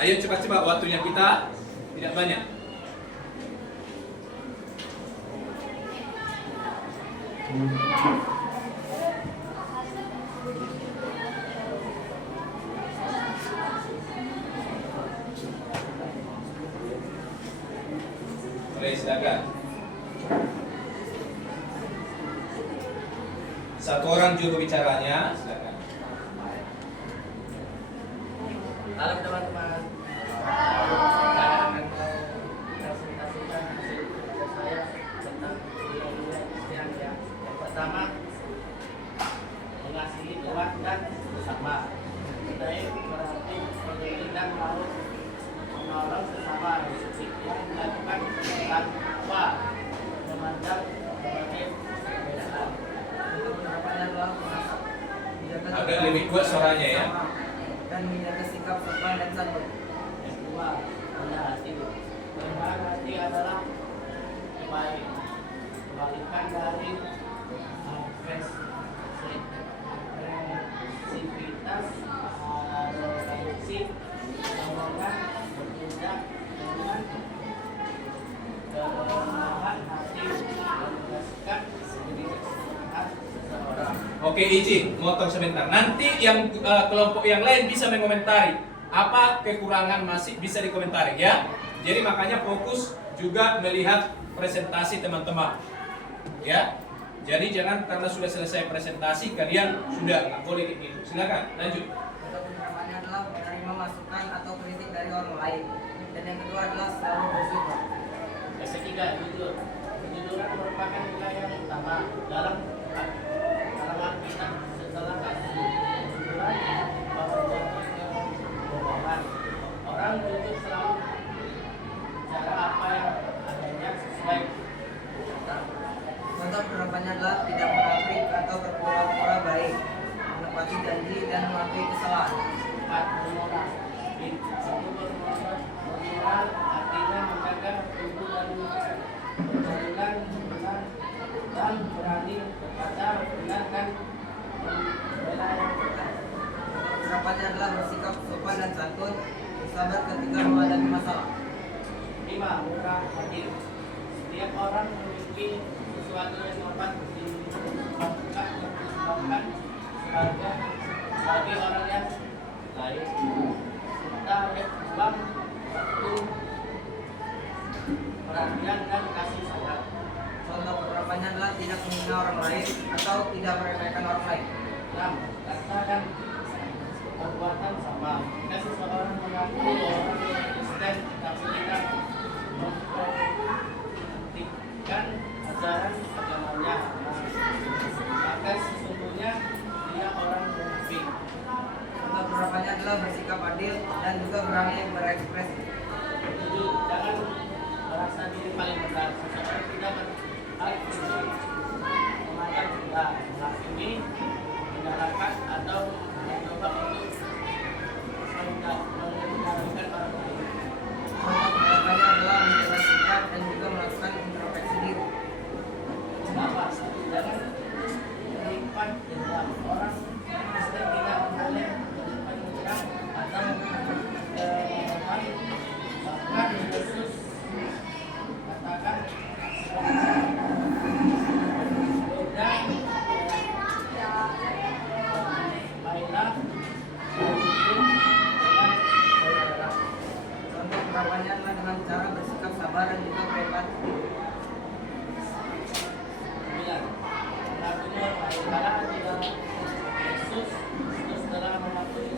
Ayo cepat-cepat, waktunya kita tidak banyak. Boleh, silakan. Satu orang juru bicaranya, silakan. Halo teman-teman, saya akan presentasikan hasil kerja saya tentang nilai-nilai Kristen yang pertama, mengasihi Tuhan dan sesama. Saya berarti bertindak harus menolong sesama yang dilakukan tanpa memandang berbagai perbedaan. Untuk penerapannya adalah Agak lebih kuat suaranya ya. dan menjaga sikap sopan dan santun. Yang kedua, rendah hati. Rendah hati adalah baik kebalikan dari agresivitas, reduksi, omongan, bertindak dengan kerendahan hati dan bersikap menjadi kesalahan seseorang. Oke, izin motong sebentar. Nanti yang kelompok yang lain bisa mengomentari apa kekurangan masih bisa dikomentari ya. Jadi makanya fokus juga melihat presentasi teman-teman. Ya. Jadi jangan karena sudah selesai presentasi kalian sudah nggak boleh gitu. Silakan lanjut. Untuk penerapannya adalah menerima masukan atau kritik dari orang lain. Dan yang kedua adalah selalu bersyukur. Yang ketiga, jujur. Kejujuran merupakan nilai yang utama dalam kita setelah kasus kejujuran bahwa kebohongan. Orang jujur selalu cara apa yang adanya sesuai. Contoh penerapannya adalah tidak munafik atau berpura-pura baik, menepati janji dan mengakui kesalahan. 4. Bermoral. Itu bermoral artinya menjaga tubuh dan berjalan benar dan berani berkata benar dan membela yang benar. Penerapannya adalah bersikap sopan dan santun, bersabar ketika menghadapi masalah. 5. Murah hadir. Setiap orang memiliki sesuatu sesuatu yang dapat dilakukan sebagai bagi orang yang lain. Kita uang, waktu, perhatian dan kasih sayang. Contoh penerapannya adalah tidak menghina orang lain atau tidak meremehkan orang lain. 6. Kata dan perbuatan sama. Jika seseorang mengaku orang Kristen tapi tidak memperhatikan ajaran agamanya, maka sesungguhnya dia orang munafik. Contoh penerapannya adalah bersikap adil dan juga berani berekspresi. 7. Jangan merasa diri paling benar. Seseorang tidak berhak untuk memandang rendah, menghakimi, menyalahkan atau mencoba untuk mengendalikan orang lain. Contoh penerapannya adalah menjaga sikap dan juga melakukan introspeksi diri. 8. Jangan menyimpan dendam. Orang Kristen tidak boleh menyimpan dendam atau bahkan Yesus katakan beda mainlah dengan saudara. Contoh penerapannya adalah dengan cara bersikap sabar dan juga berempati. 9. Mengagumi karena tidak Yesus Kristus telah mengampuni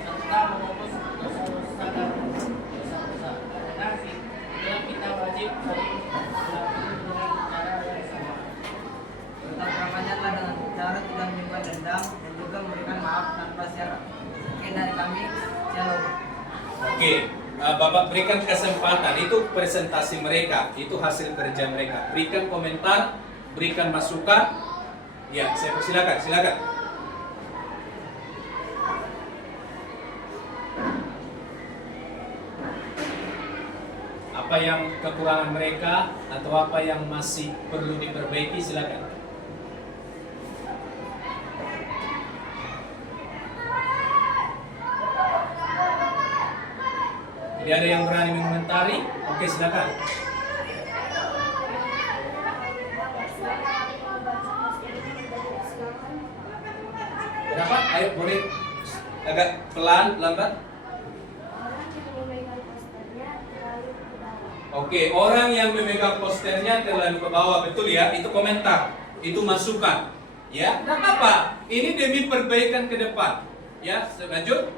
serta menebus dosa-dosa dan dosa-dosa. Karena kita wajib saling mengakui dengan cara yang sama. Contoh penerapannya adalah dengan cara tidak menyimpan dendam dan juga memberikan maaf tanpa syarat. Sekian dari kami, shalom. Oke, Bapak berikan kesempatan, itu presentasi mereka, itu hasil kerja mereka. Berikan komentar, berikan masukan. Ya, saya persilakan, silakan. Apa yang kekurangan mereka atau apa yang masih perlu diperbaiki, silakan. Tidak ada yang berani mengomentari? Oke, silakan. Kenapa? Ayo, boleh agak pelan, lambat. Oke, orang yang memegang posternya terlalu ke bawah, betul ya? Itu komentar, itu masukan. Ya, nah apa? Ini demi perbaikan ke depan. Ya, lanjut.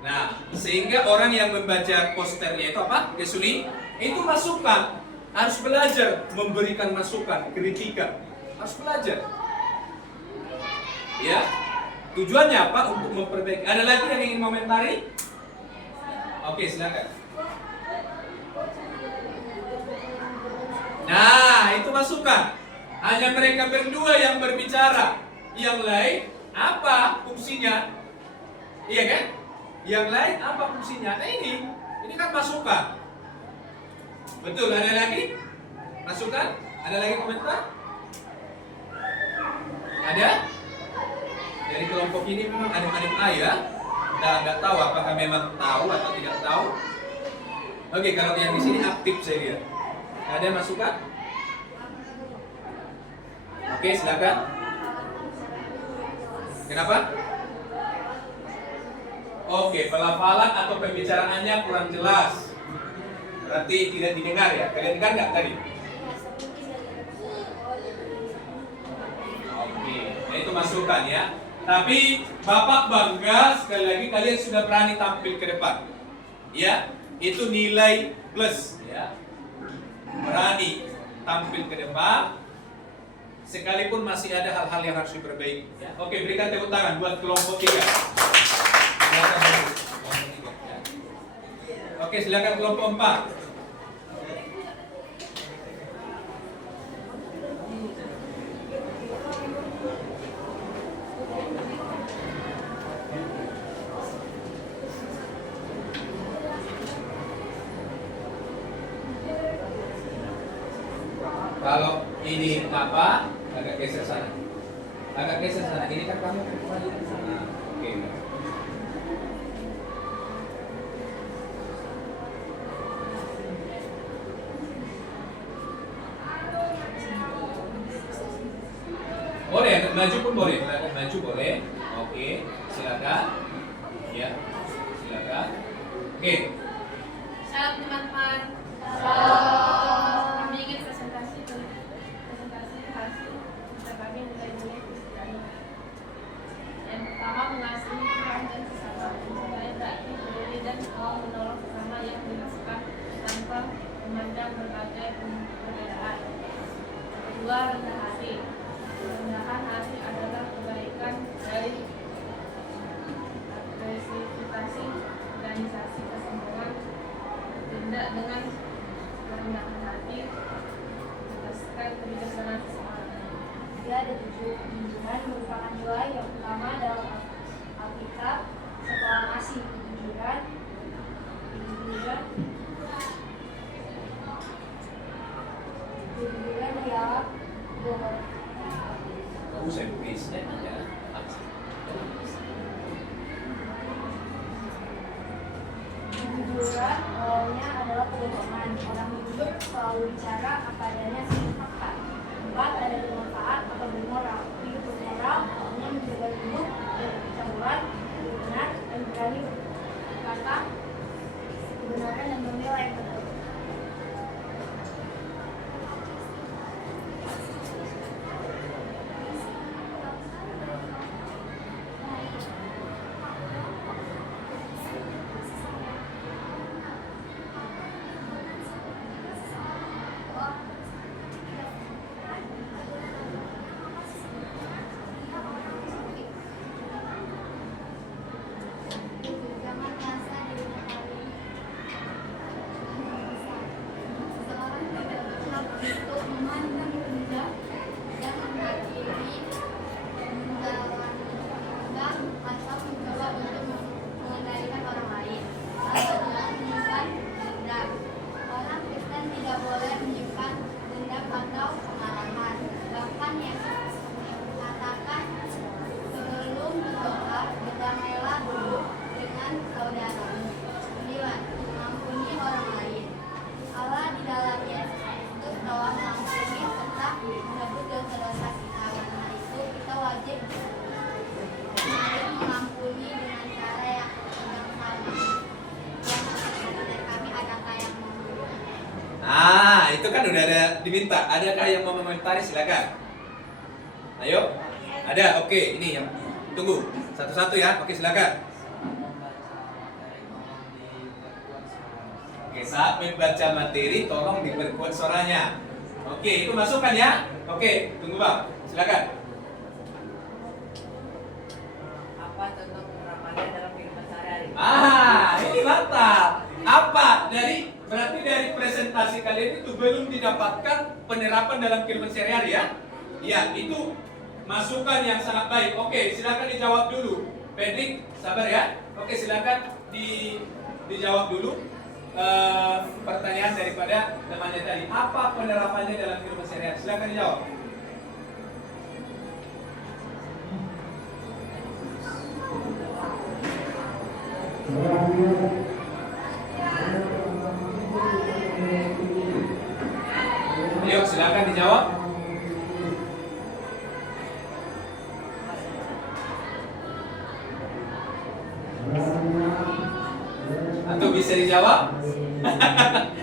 Nah, sehingga orang yang membaca posternya itu apa? Kesuli, itu masukan. Harus belajar memberikan masukan, kritikan. Harus belajar. Ya, tujuannya apa? Untuk memperbaiki. Ada lagi yang ingin komentari? Oke, silakan. Nah, itu masukan. Hanya mereka berdua yang berbicara. Yang lain apa fungsinya? Iya kan? Yang lain apa fungsinya? Nah ini kan masukan. Betul, ada lagi? Masukan? Ada lagi komentar? Ada? Dari kelompok ini memang adik-adik ayah. Nggak tahu apakah memang tahu atau tidak tahu. Oke, kalau yang di sini aktif saya lihat. Ada masukan? Oke, silakan. Kenapa? Oke, pelafalan atau pembicaraannya kurang jelas. Berarti tidak didengar ya? Kalian dengar nggak tadi? Oke, nah itu masukan ya. Tapi Bapak bangga sekali lagi kalian sudah berani tampil ke depan. Ya, itu nilai plus ya. Berani tampil ke depan. Sekalipun masih ada hal-hal yang harus diperbaiki. Ya. Oke, berikan tepuk tangan buat kelompok 3. Oke, silakan kelompok 4. Kalau ini apa? Agak geser sana. Agak geser sana. Ini kan kamu kembali ke sana. Oke. Maju pun boleh, maju boleh. Oke, silakan. Ya, silakan. Oke. Salam teman-teman. Kami ingin presentasi hasil kita kami nilai-nilai Kristiani. Yang pertama, mengasihi Tuhan dan sesama. Saya berarti peduli dan mau menolong sesama yang dimasukkan tanpa memandang berbagai perbedaan. Kedua, rendah hati. Kerendahan hati adalah kebaikan dari agresivitas organisasi kesombongan. Bertindak dengan kerendahan hati berdasarkan kebijaksanaan seseorang. Dia ada 7 junjungan merupakan doa yang utama dalam Alkitab setelah ngasih kejujuran ialah doa. Bagus saya tulisnya ya. Kejujuran awalnya adalah kebohongan. Orang jujur selalu bicara apa adanya sesuai fakta. 4 ada bermanfaat atau bermoral. Hidup bermoral awalnya menjaga hidup dari kecemburuan, benar dan berani berkata kebenaran dan membela yang benar. Jangan merasa dirinya paling seseorang tidak berhak untuk memandang rendah dan menghakimi, menjalankan atau mencoba untuk mengendalikan orang lain. Atau jangan menyimpan dendam. Orang Kristen tidak boleh menyimpan dendam atau pengalaman. Bahkan yang katakan sebelum berdoa, berdamailah dulu dengan saudaramu. 9. Mengampuni orang lain. Allah di dalam Yesus Kristus telah mengampuni serta menebus dosa-dosa kita. Karena itu kita wajib mengampuni dengan cara yang sama. Dan kami adakah yang Ah, itu kan udah ada diminta. Adakah yang mau mengomentari? Silakan. Ayo. Ada. Oke, ini yang tunggu. Satu-satu ya. Oke, silakan. Oke, saat membaca materi tolong diperkuat suaranya. Oke, itu masukkan ya. Oke, tunggu Bang. Silakan. Apa contoh penerapannya dalam kehidupan sehari-hari? Ini mantap. Apa berarti dari presentasi kalian itu belum didapatkan penerapan dalam kehidupan sehari-hari ya? Ya, itu masukan yang sangat baik. Oke, silakan dijawab dulu. Pedrik, sabar ya. Oke, silakan dijawab dulu pertanyaan daripada temannya tadi. Apa penerapannya dalam kehidupan sehari-hari? Silakan dijawab. Ayo, silakan dijawab. Atau bisa dijawab?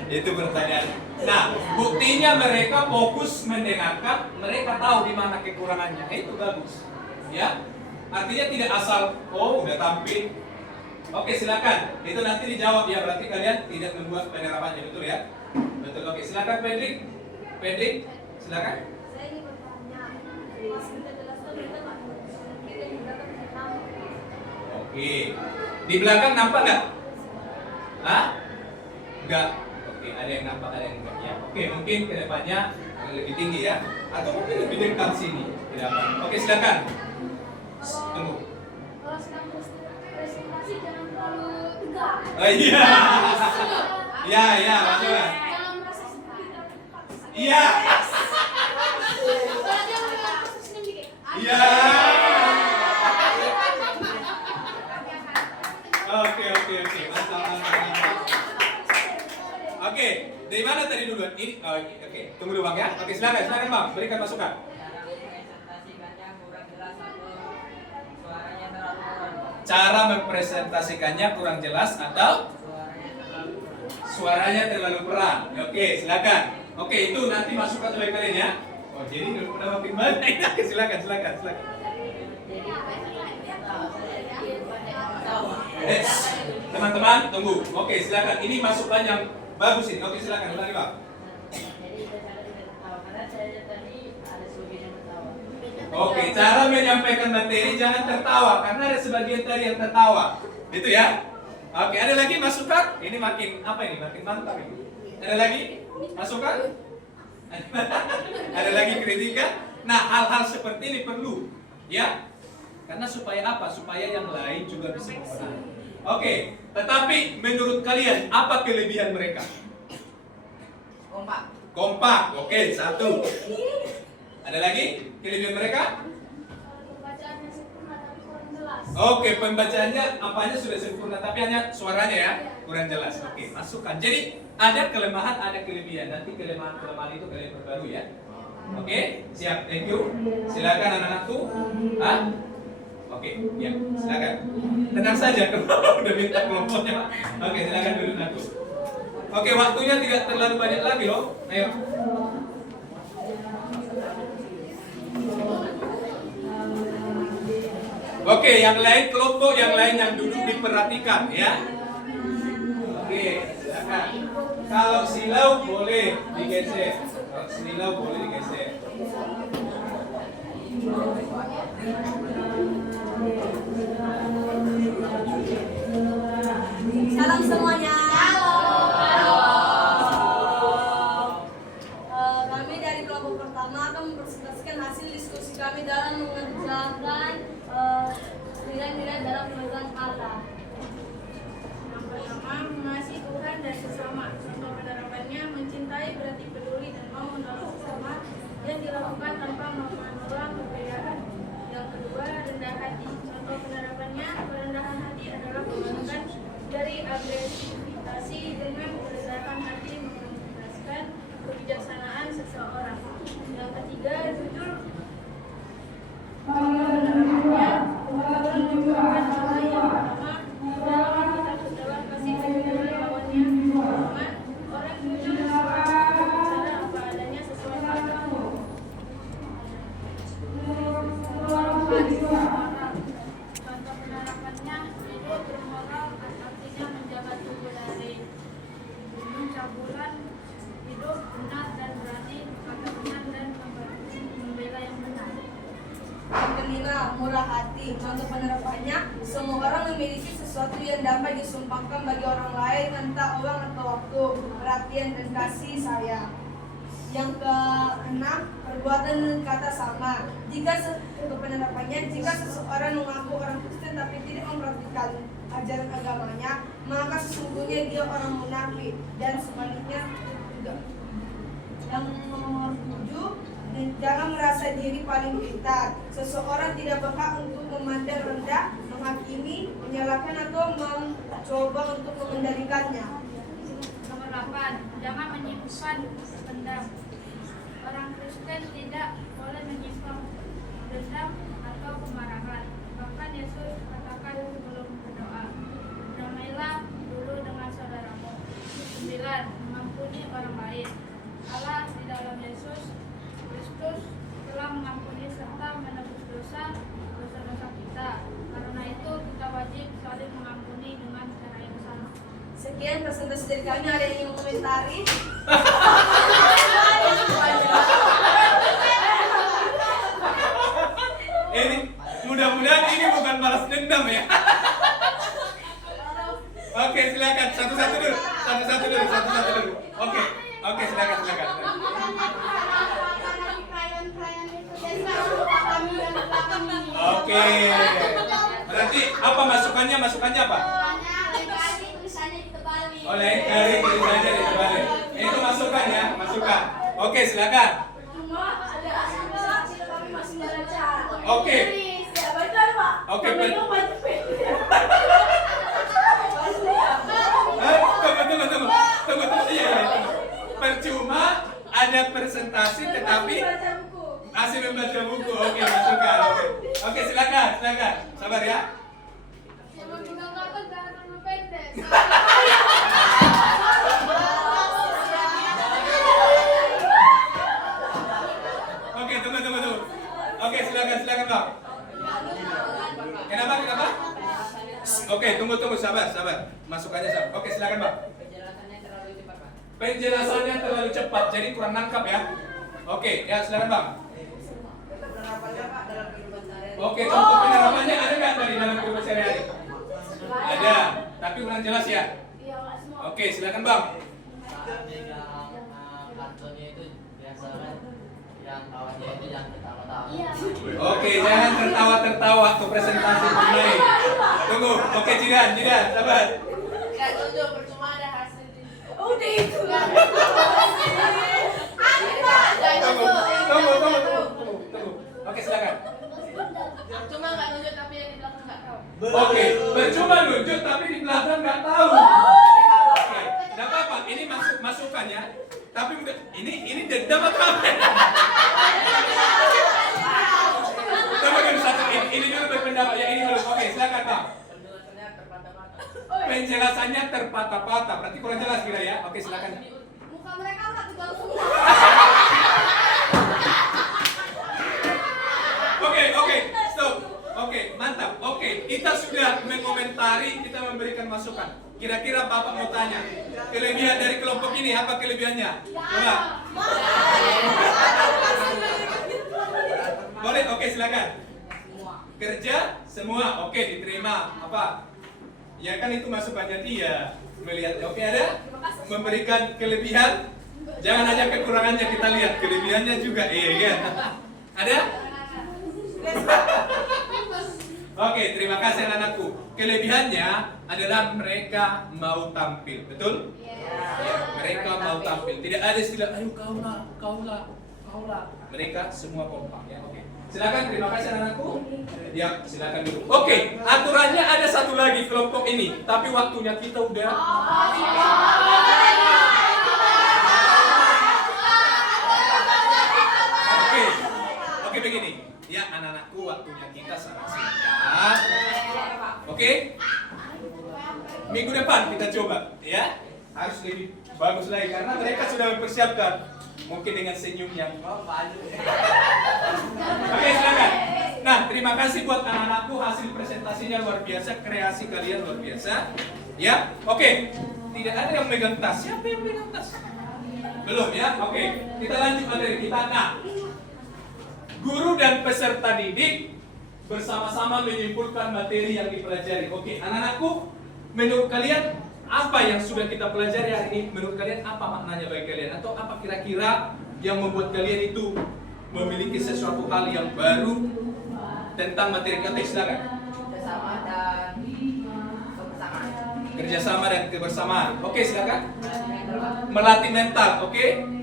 Itu pertanyaan. Nah, buktinya mereka fokus mendengarkan, mereka tahu di mana kekurangannya. Itu bagus. Ya. Artinya tidak asal udah tampil. Oke, silakan. Itu nanti dijawab ya, berarti kalian tidak membuat penerapannya, betul ya? Betul. Oke, silakan Pedrik. Pedrik, silakan. Saya ingin bertanya, pas kita jelaskan kita nggak kita juga kan tahu. Oke. Di belakang nampak nggak? Hah? Enggak. Oke, ada yang nampak, ada yang enggak ya. Oke, mungkin kedepannya lebih tinggi ya, atau mungkin lebih dekat sini. Tidak apa. Oke, silakan. Tunggu. Kalau sedang presentasi jangan terlalu tegang. Oh iya. Iya, iya, maksudnya. Jangan merasa seperti terpaksa. Iya. Kalau dia mau senyum dikit. Iya. Oke. Mantap. Oke, dari mana tadi duluan? Ini, oke. Tunggu dulu Bang ya. Oke, silakan Bang, berikan masukan. Cara mempresentasikannya kurang cara mempresentasikannya kurang jelas atau suaranya terlalu pelan. Oke, silakan. Oke, itu nanti masukkan oleh kalian ya. Oh, jadi udah makin banyak. Silakan. Teman-teman, tunggu. Oke, silakan. Ini masukan yang bagus ini. Oke, silakan. Ulangi, Pak. Oke, cara menyampaikan materi jangan tertawa karena ada sebagian tadi yang tertawa. Itu ya. Oke, ada lagi masukan? Ini makin apa ini? Makin mantap ini. Ada lagi masukan? Ada lagi kritikan? Nah, hal-hal seperti ini perlu, ya. Karena supaya apa? Supaya yang lain juga bisa memahami. Oke, tetapi menurut kalian apa kelebihan mereka? Kompak. Oke, satu. Ada lagi kelebihan mereka? Pembacaannya sempurna tapi kurang jelas. Oke, pembacaannya apanya sudah sempurna tapi hanya suaranya ya kurang jelas. Oke, masukkan. Jadi ada kelemahan, ada kelebihan. Nanti kelemahan itu kalian perbarui ya. Oke, siap. Thank you. Silakan anak-anakku. Hah? Oke, ya, silakan. Tenang saja, udah minta kelompoknya. Oke, silakan duduk aku. Oke, waktunya tidak terlalu banyak lagi loh. Ayo. Oke, yang lain kelompok yang lain yang duduk diperhatikan ya. Oke, silakan. Kalau silau boleh digeser. Kalau silau boleh digeser. Salam semuanya. Kami dari kelompok pertama akan mempresentasikan hasil diskusi kami dalam mengerjakan nilai-nilai dalam pemegang Allah. Yang pertama, mengasihi Tuhan dan sesama. Contoh penerapannya, mencintai berarti peduli dan mau menolong sesama yang dilakukan tanpa menolak perbedaan. Yang kedua, rendah hati. Contoh penerapannya, kerendahan hati adalah pengembangan dari agresivitas dengan kerendahan hati mengintegrasikan kebijaksanaan seseorang. Yang ketiga, jujur. Penerapannya, menunjukkan Allah yang pertama dalam kita berjalan kasih kejujuran lawannya firman. Orang jujur bicara apa adanya sesuai fakta. Contoh penerapannya hidup bermoral artinya menjaga tubuh dari pencabulan, hidup benar dan berani, kata benar dan membela yang benar. Yang kelima, murah hati. Contoh penerapannya, semua orang memiliki sesuatu yang dapat disumpahkan bagi orang lain, entah uang atau waktu, perhatian dan kasih sayang. Yang keenam, perbuatan dan kata sama. Penerapannya, jika seseorang mengaku orang Kristen tapi tidak memperhatikan ajaran agamanya, maka sesungguhnya dia orang munafik dan sebaliknya juga. Yang nomor 7, jangan merasa diri paling pintar. Seseorang tidak berhak untuk memandang rendah, menghakimi, menyalahkan atau mencoba untuk mengendalikannya. Nomor 8, jangan menyimpan dendam. Orang Kristen tidak boleh menyimpan dendam atau kemarahan. Bahkan Yesus katakan sebelum berdoa, damailah dulu dengan saudaramu. 9, mengampuni orang lain. Allah di dalam Yesus Kristus telah mengampuni serta menebus dosa-dosa kita. Karena itu kita wajib saling mengampuni dengan cara yang sama. Sekian presentasi dari kami. Ada yang ingin komentari? Ini mudah-mudahan ini bukan balas dendam ya. Oke, silakan satu-satu dulu. Oke, silakan. Oke. Berarti apa masukannya? Masukannya apa? Oleh dari tulisannya ditebalik. Itu masukan ya, masukan. Oke, silakan. Oke. Tunggu. Iya. Percuma ada presentasi tetapi masih membaca buku. Oke, masukan. Oke, silakan. Sabar ya. Kenapa? Oke, tunggu, sabar. Masukannya sabar. Oke, silakan Bang. Penjelasannya terlalu cepat, Pak. Penjelasannya terlalu cepat, jadi kurang nangkap ya. Oke, ya silakan Bang. Penerapannya, Pak, dalam kehidupan sehari-hari. Oke, contoh penerapannya ada nggak tadi dalam kehidupan sehari-hari? Ada, tapi kurang jelas ya. Iya, Pak, semua. Oke, silakan Bang. Kartunya itu biasanya yang kawannya itu yang ketawa-tawa. Iya. Oke, jangan tertawa ke presentasi mulai. Tunggu, oke Jidan, sabar. Nggak tunjuk, percuma ada hasil. Udah itu. Tunggu. Oke, silakan. Percuma nggak tunjuk tapi yang di belakang nggak tahu. Oke, percuma nunjuk tapi di belakang nggak tahu. Oke, nggak apa-apa. Ini masukan ya. Tapi udah, ini dendam atau apa? Coba kan satu, ini dulu berpendapat ya, ini dulu. Oke, silakan Bang. Penjelasannya terpatah-patah. Penjelasannya terpatah-patah, berarti kurang jelas kira ya. Oke, silakan. Muka mereka nggak tegang semua. Oke, stop. Oke, mantap. Oke, kita sudah mengomentari, kita memberikan masukan. Kira-kira Bapak mau tanya, kelebihan dari kelompok ini apa kelebihannya? Coba. Boleh, oke silakan. Kerja semua, oke diterima. Apa? Ya kan itu masukannya dia. Melihat, oke ada? Memberikan kelebihan. Jangan hanya kekurangannya kita lihat, kelebihannya juga. Iya kan? Ada? Oke, terima kasih anak-anakku. Kelebihannya adalah mereka mau tampil, betul? Ya, mereka mau tampil. Tidak ada istilah, ayo kaulah. Mereka semua kompak ya. Oke. Silakan, terima kasih anak-anakku. Ya, silakan dulu. Oke, aturannya ada satu lagi kelompok ini, tapi waktunya kita udah. Oke, begini. Ya, anak-anakku, waktunya kita sangat singkat. Oke? Minggu depan kita coba, ya. Harus lebih bagus lagi karena mereka sudah mempersiapkan. Mungkin dengan senyum yang Oke, silakan. Nah, terima kasih buat anak-anakku, hasil presentasinya luar biasa, kreasi kalian luar biasa. Ya, oke. Tidak ada yang megang tas. Siapa yang megang tas? Belum ya? Oke. Kita lanjut materi kita. Nah, guru dan peserta didik bersama-sama menyimpulkan materi yang dipelajari. Oke, anak-anakku, menurut kalian apa yang sudah kita pelajari hari ini? Menurut kalian apa maknanya bagi kalian? Atau apa kira-kira yang membuat kalian itu memiliki sesuatu hal yang baru tentang materi kita? Silakan. Kerjasama dan kebersamaan. Kerjasama dan kebersamaan. Oke, silakan. Melatih mental. Oke.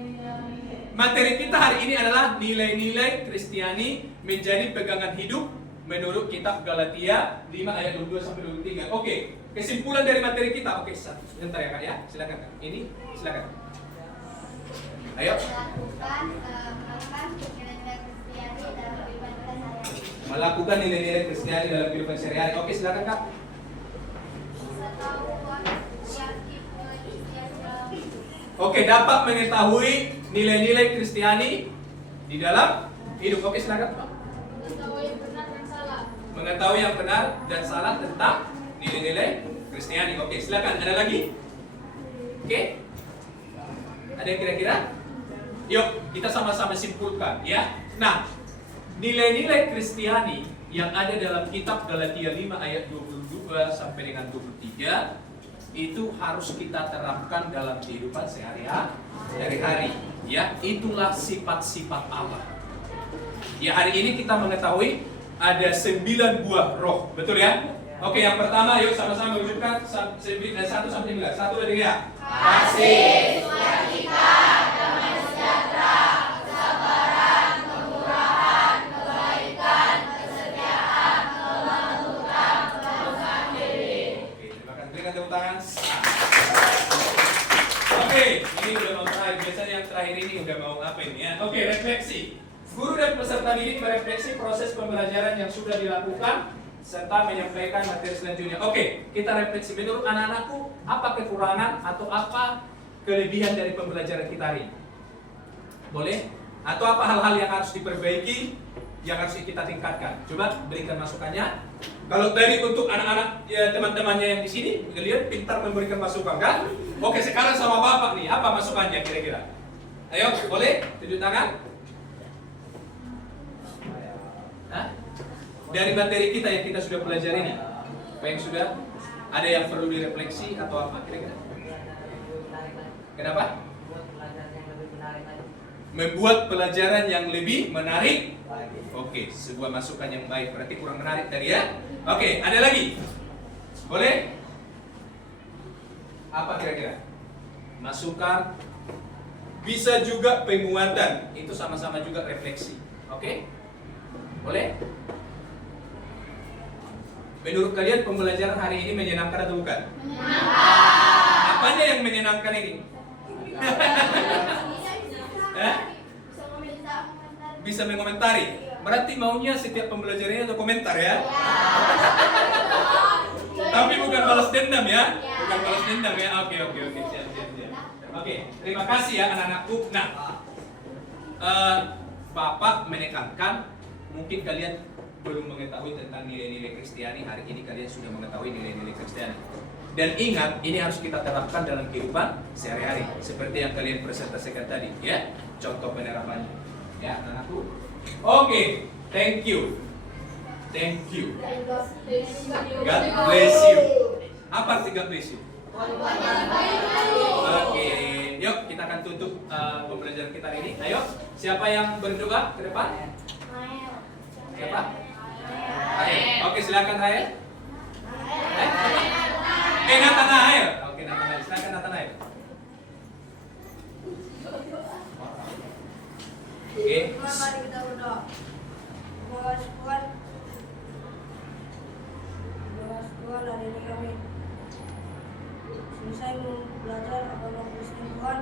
Materi kita hari ini adalah nilai-nilai Kristiani menjadi pegangan hidup menurut kitab Galatia 5 ayat 22 sampai 23. Oke, kesimpulan dari materi kita. Oke, sebentar ya Kak ya. Silakan Kak. Ini silakan. Ayo. Melakukan nilai-nilai Kristiani dalam kehidupan sehari-hari. Oke, silakan Kak. Oke, dapat mengetahui nilai-nilai Kristiani di dalam hidup. Oke, silakan Pak. Mengetahui yang benar dan salah. Mengetahui yang benar dan salah tentang nilai-nilai Kristiani. Oke, silakan. Ada lagi? Oke. Ada yang kira-kira? Yuk, kita sama-sama simpulkan ya. Nah, nilai-nilai Kristiani yang ada dalam kitab Galatia 5 ayat 22 sampai dengan 23 itu harus kita terapkan dalam kehidupan sehari-hari. Ya, itulah sifat-sifat Allah. Ya, hari ini kita mengetahui ada 9 buah roh, betul ya? Oke, yang pertama yuk sama-sama menunjukkan 1 sampai 9. 1 2 3. Kasih, sukacita, damai sejahtera, kesabaran, kemurahan, kebaikan, kesetiaan, lemah lembut, kerendahan diri. Oke, terima kasih. Berikan tepuk tangan. Oke, ini udah mau terakhir. Biasanya yang terakhir ini udah mau ngapain ya? Oke, refleksi. Guru dan peserta didik merefleksi proses pembelajaran yang sudah dilakukan serta menyampaikan materi selanjutnya. Oke, kita refleksi. Menurut anak-anakku, apa kekurangan atau apa kelebihan dari pembelajaran kita hari ini? Boleh? Atau apa hal-hal yang harus diperbaiki, yang harus kita tingkatkan? Coba berikan masukannya. Kalau tadi untuk anak-anak ya, teman-temannya yang di sini, kalian pintar memberikan masukan kan? Oke, sekarang sama Bapak nih, apa masukannya kira-kira? Ayo, boleh? Tunjuk tangan. Hah? Dari materi kita yang kita sudah pelajari ini, apa yang sudah ada yang perlu direfleksi atau apa kira-kira? Kenapa? Membuat pelajaran yang lebih menarik. Oke, sebuah masukan yang baik. Berarti kurang menarik tadi ya. Oke, ada lagi? Boleh? Apa kira-kira? Masukan. Bisa juga penguatan. Itu sama-sama juga refleksi. Oke? Boleh? Menurut kalian pembelajaran hari ini menyenangkan atau bukan? Menyenangkan. Apanya yang menyenangkan ini? Bisa mengomentari. Berarti maunya setiap pembelajarannya ada komentar ya? Tapi bukan balas dendam ya? Bukan balas dendam ya? Oke. Siap. Oke, terima kasih ya anak-anakku. Nah, Bapak menekankan mungkin kalian belum mengetahui tentang nilai-nilai Kristiani. Hari ini kalian sudah mengetahui nilai-nilai Kristiani. Dan ingat, ini harus kita terapkan dalam kehidupan sehari-hari seperti yang kalian presentasikan tadi ya. Contoh penerapannya ya anak-anakku. Oke, thank you. God bless you. Apa arti God bless you? Oke, yuk kita akan tutup pembelajaran kita hari ini. Ayo, siapa yang berdoa ke depan? Siapa? Ayo. Oke, silakan Rael. Nathanael. Oke, Nathanael. Silakan Nathanael. Oke. Mari kita berdoa. Terima kasih Tuhan, hari ini kami selesai belajar agama Kristen Tuhan.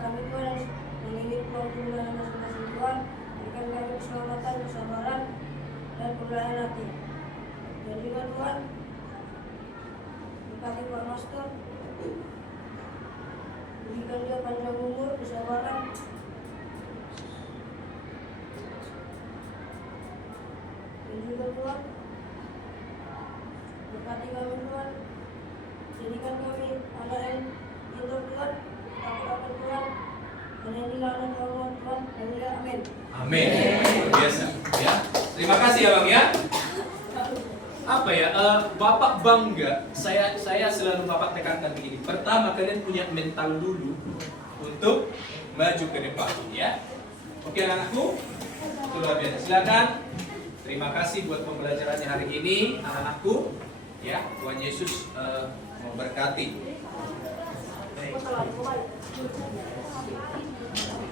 Kami Tuhan mengingat pulang bulan masing-masing Tuhan. Berikan kami keselamatan, kesabaran, dan keberanian hati. Dan juga Tuhan, berkati Pak Master, berikan dia panjang umur, kesabaran, dan juga Tuhan, berkati kami Tuhan, jadikan kami anak yang hidup Tuhan, takut akan Tuhan, dan yang dilakukan Tuhan, haleluya, amin. Amin. Biasa ya. Terima kasih ya Bang ya. Apa ya? Bapak bangga. Saya selalu Bapak tekankan begini. Pertama kalian punya mental dulu untuk maju ke depan ya. Oke anak-anakku. Itu luar biasa. Silakan. Terima kasih buat pembelajarannya hari ini anak-anakku. Ya, Tuhan Yesus memberkati.